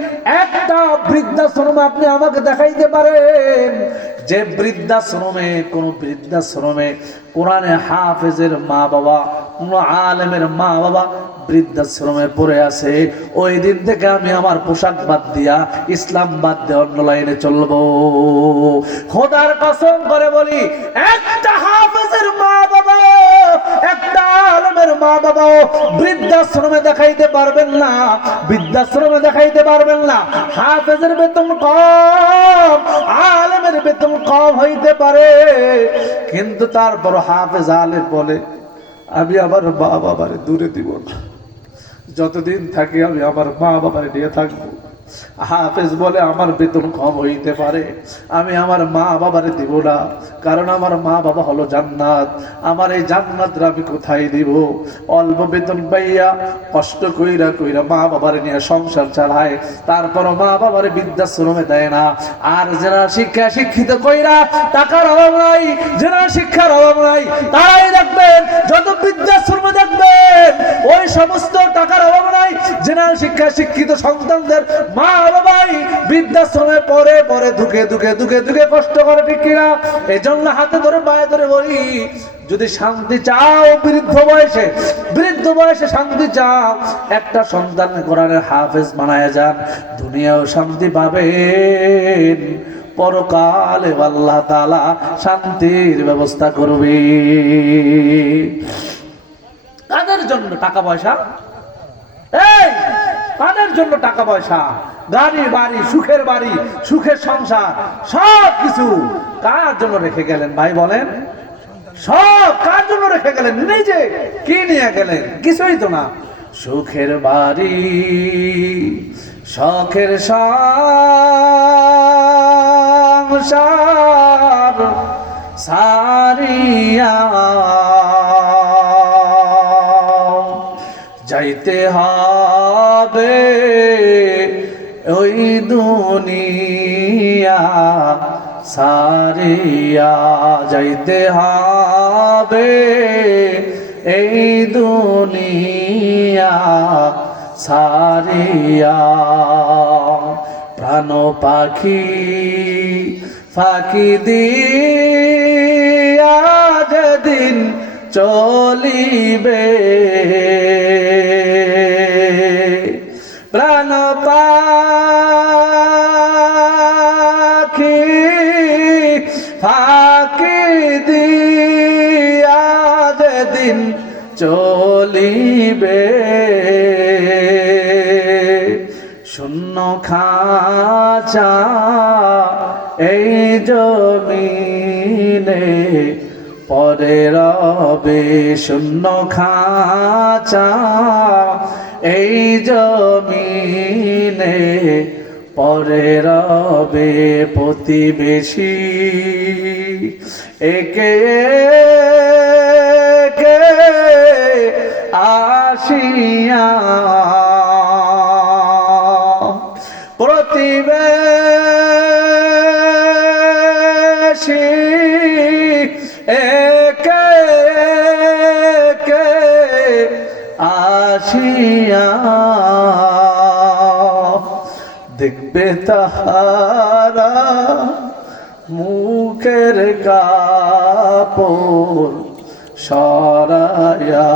একটা বৃদ্ধাশ্রম আপনি আমাকে দেখাইতে পারেন, যে বৃদ্ধাশ্রমে, কোন বৃদ্ধাশ্রমে কোরআনে হাফেজের মা বাবা, কোন আলেমের মা বাবা বৃদ্ধাশ্রমে পড়ে আছে, ওই দিন থেকে আমি আমার পোশাক বাদ দিয়া, ইসলাম বাদ দিয়ে অন্য লাইনে চলবো। খোদার কসম করে বলি, একটা হাফেজের মা বাবা, একটা আলেমের মা বাবা বৃদ্ধাশ্রমে দেখাইতে পারবেন না, বৃদ্ধাশ্রমে দেখাইতে পারবেন না। হাফেজের বেতন কম, আলেমের বেতন কম হইতে পারে, কিন্তু তারপর হাফেজ আলেম বলে আমি আমার মা বাবারে দূরে দিব না, যতদিন থাকি আমি আমার মা বাবারে নিয়ে থাকবো। হাফেজ বলে আমার বেতন কম হইতে পারে, আমি আমার মা বাবারে দিব না, কারণ আমার মা বাবা হলো জান্নাত, আমার এই জান্নাতরা আমি কোথায় দিব? অল্প বেতন পাইয়া কষ্ট কইরা কইরা মা বাবারে নিয়ে সংসার চালায়, তারপর মা বাবারে বৃদ্ধাশ্রমে দেয় না। আর যারা শিক্ষিত কইরা টাকার অভাব নাই, যারা শিক্ষার অভাব নাই, তারাই দেখবেন যত বৃদ্ধাশ্রমে দেখবেন ওই সমস্ত টাকার অভাব নাই, জেনারেল শিক্ষিত সন্তানদের মা বাবাই বৃদ্ধাশ্রমে পরে পরে ধুকে ধুকে ধুকে ধুকে কষ্ট করে, ঠিক কিনা? এই জন্য হাতে ধরে পায়ে ধরে বলি, যদি শান্তি চাও বৃদ্ধ বয়সে শান্তি চাও, একটা সন্তান কোরআনের হাফেজ বানায় যান, দুনিয়াও শান্তি পাবেন, পরকালে আল্লাহ তাআলা শান্তির ব্যবস্থা করবে। কাদের জন্য টাকা পয়সা? এই কাদের জন্য টাকা পয়সা, গাড়ি বাড়ি, সুখের বাড়ি, সুখের সংসার, সব কিছু কার জন্য রেখে গেলেন ভাই বলেন? সব কার জন্য রেখে গেলেন? নিজে কি নিয়ে গেলেন? কিছুই তো না। সুখের বাড়ি, শখের সংসার সারিয়া যাইতে হবে ওই দুনিয়া সারিয়া, যাইতে হবে এই দুনিয়া সারিয়া। প্রাণ পাখি ফাঁকি দিয়া যেদিন চলিবে, প্রাণ পাখি ফাঁকি দিয়া যেদিন চলিবে, শূন্য খাঁচা এই জমিনে পরে রবে, শূন্য খাঁচা এই জমিনে পরে রবে, প্রতিবেশী একে একে আসিয়া, প্রতিবেশী একে একে আসিয়া দেখবে তাহারা মুখের কাপড় সরায়া,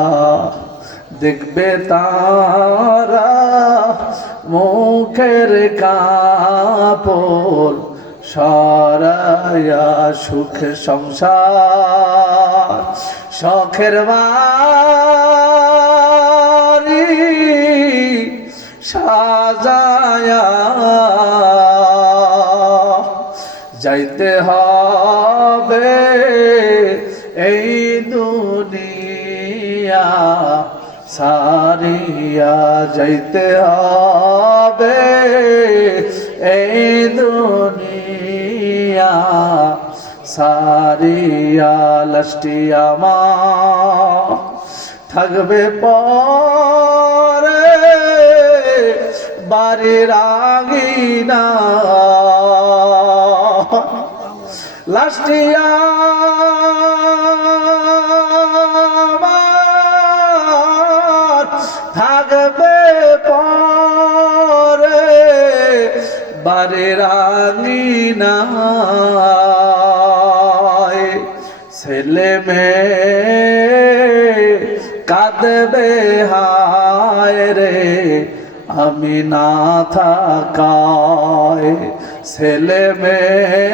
দেখবে তারা মুখের কাপড় সরায়া, সুখ সংসার শখের বাড়ি সাজায়া যাইতে হবে এই দুনিয়া সারিয়া যাইতে হবে এই দুনিয়া, সারিয়া লাস্টি আমার থাকবে পরে বাড়ির আঙিনা, লাস্টি আমার থাকবে পরে বাড়ির আঙিনা, ছেলে মেয়ে কাঁদবে হায় রে আমি না থাকায়, ছেলে মেয়ে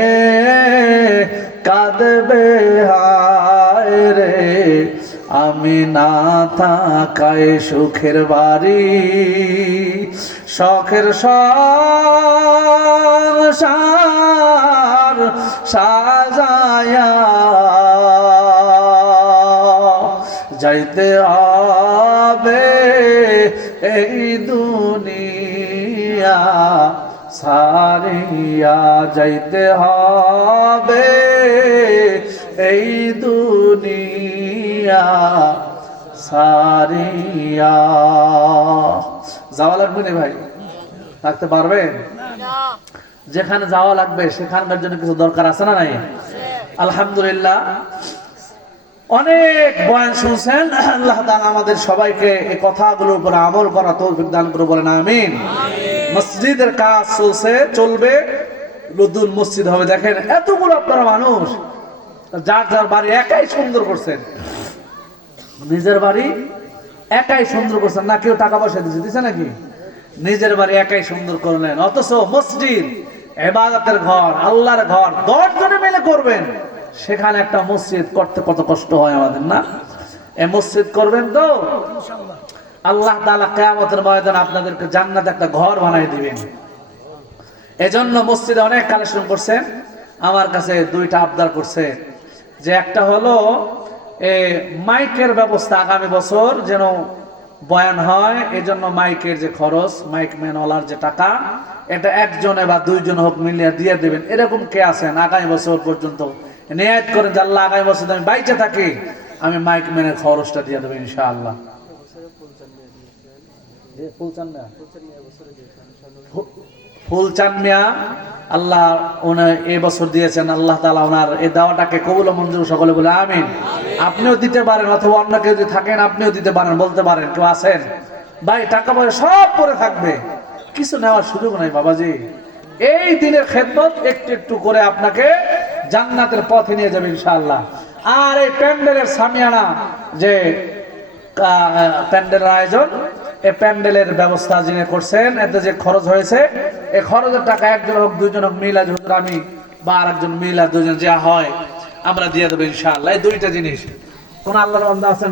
কাঁদবে হায় রে আমি না থাকায়, সুখের বাড়ি শখের সংসার সাজায়া যাইতে হবে এই দুনিয়া, সারিয়া যাইতে হবে এই দুনিয়া, সারিয়া। যাওয়া লাগবে না ভাই? থাকতে পারবেন? যেখানে যাওয়া লাগবে সেখানকার জন্য কিছু দরকার আছে না নাই? আলহামদুলিল্লাহ, অনেক বয়ান শুনছেন। আল্লাহ তাআলা আমাদের সবাইকে এই কথাগুলোর উপর আমল করা তৌফিক দান করে বলেন আমিন। মসজিদের কাজ চলছে, চলবে, নতুন মসজিদ হবে। দেখেন এতগুলো আপনারা মানুষ যার যার বাড়ি একাই সুন্দর করছেন, নিজের বাড়ি একাই সুন্দর করছেন, না কেউ টাকা পয়সা দিছে নাকি? নিজের বাড়ি একাই সুন্দর করলেন। অথচ মসজিদ ইবাদতের ঘর, আল্লাহর ঘর 10 জনে মিলে করবেন, সেখানে একটা মসজিদ করতে কত কষ্ট হয় আমাদের, না? এই মসজিদ করবেন তো আল্লাহ তাআলা কিয়ামতের ময়দানে আপনাদেরকে জান্নাতে একটা ঘর বানাই দিবেন। এজন্য মসজিদে অনেক কালেকশন করছেন। আমার কাছে 2টা আবদার করছে, যে একটা হলো মাইকের ব্যবস্থা, আগামী বছর যেন বয়ান হয়, এজন্য মাইকের যে খরচ, মাইক ম্যানওয়ালার যে টাকা, এটা একজনে বা 2 জন হোক মিলিয়ে দিয়ে দেবেন। এরকম কে আছেন আগামী বছর পর্যন্ত নিয়ত করেন যে আল্লাহ আগামী বছর আমি বাইচে থাকি, আমি মাইক ম্যানের খরচটা দিয়ে দেবো ইনশাআল্লাহ। ফুলচান মিয়া আল্লাহ এই বছর দিয়েছেন, আল্লাহ তাআলা ওনার এই দাওয়াটাকে কবুল ও মঞ্জুর সকলে বলে আমিন। আপনিও দিতে পারেন, অথবা অন্য কেউ যদি থাকেন আপনিও দিতে পারেন, বলতে পারেন কেউ আছেন ভাই টাকা পয়সা সব পরে থাকবে, কিছু নেওয়ার সুযোগ নাই বাবাজি। এই দিনের খেদমত একটু একটু করে আপনাকে জান্নাতের পথে নিয়ে যাবে ইনশাআল্লাহ। আর এই প্যান্ডেলের সামিয়ানা যে প্যান্ডেলের আয়োজন, এই প্যান্ডেলের ব্যবস্থা যিনি করছেন, এতে যে খরচ হয়েছে, এই খরচের টাকা একজন হোক 2 জন হোক মিলা, হুজুর আমি বা আরেকজন মিলা 2 জন যা হয় আমরা দিয়ে দেবো ইনশাআল্লাহ। এই 2টা জিনিস। কোন আল্লাহর বান্দা আছেন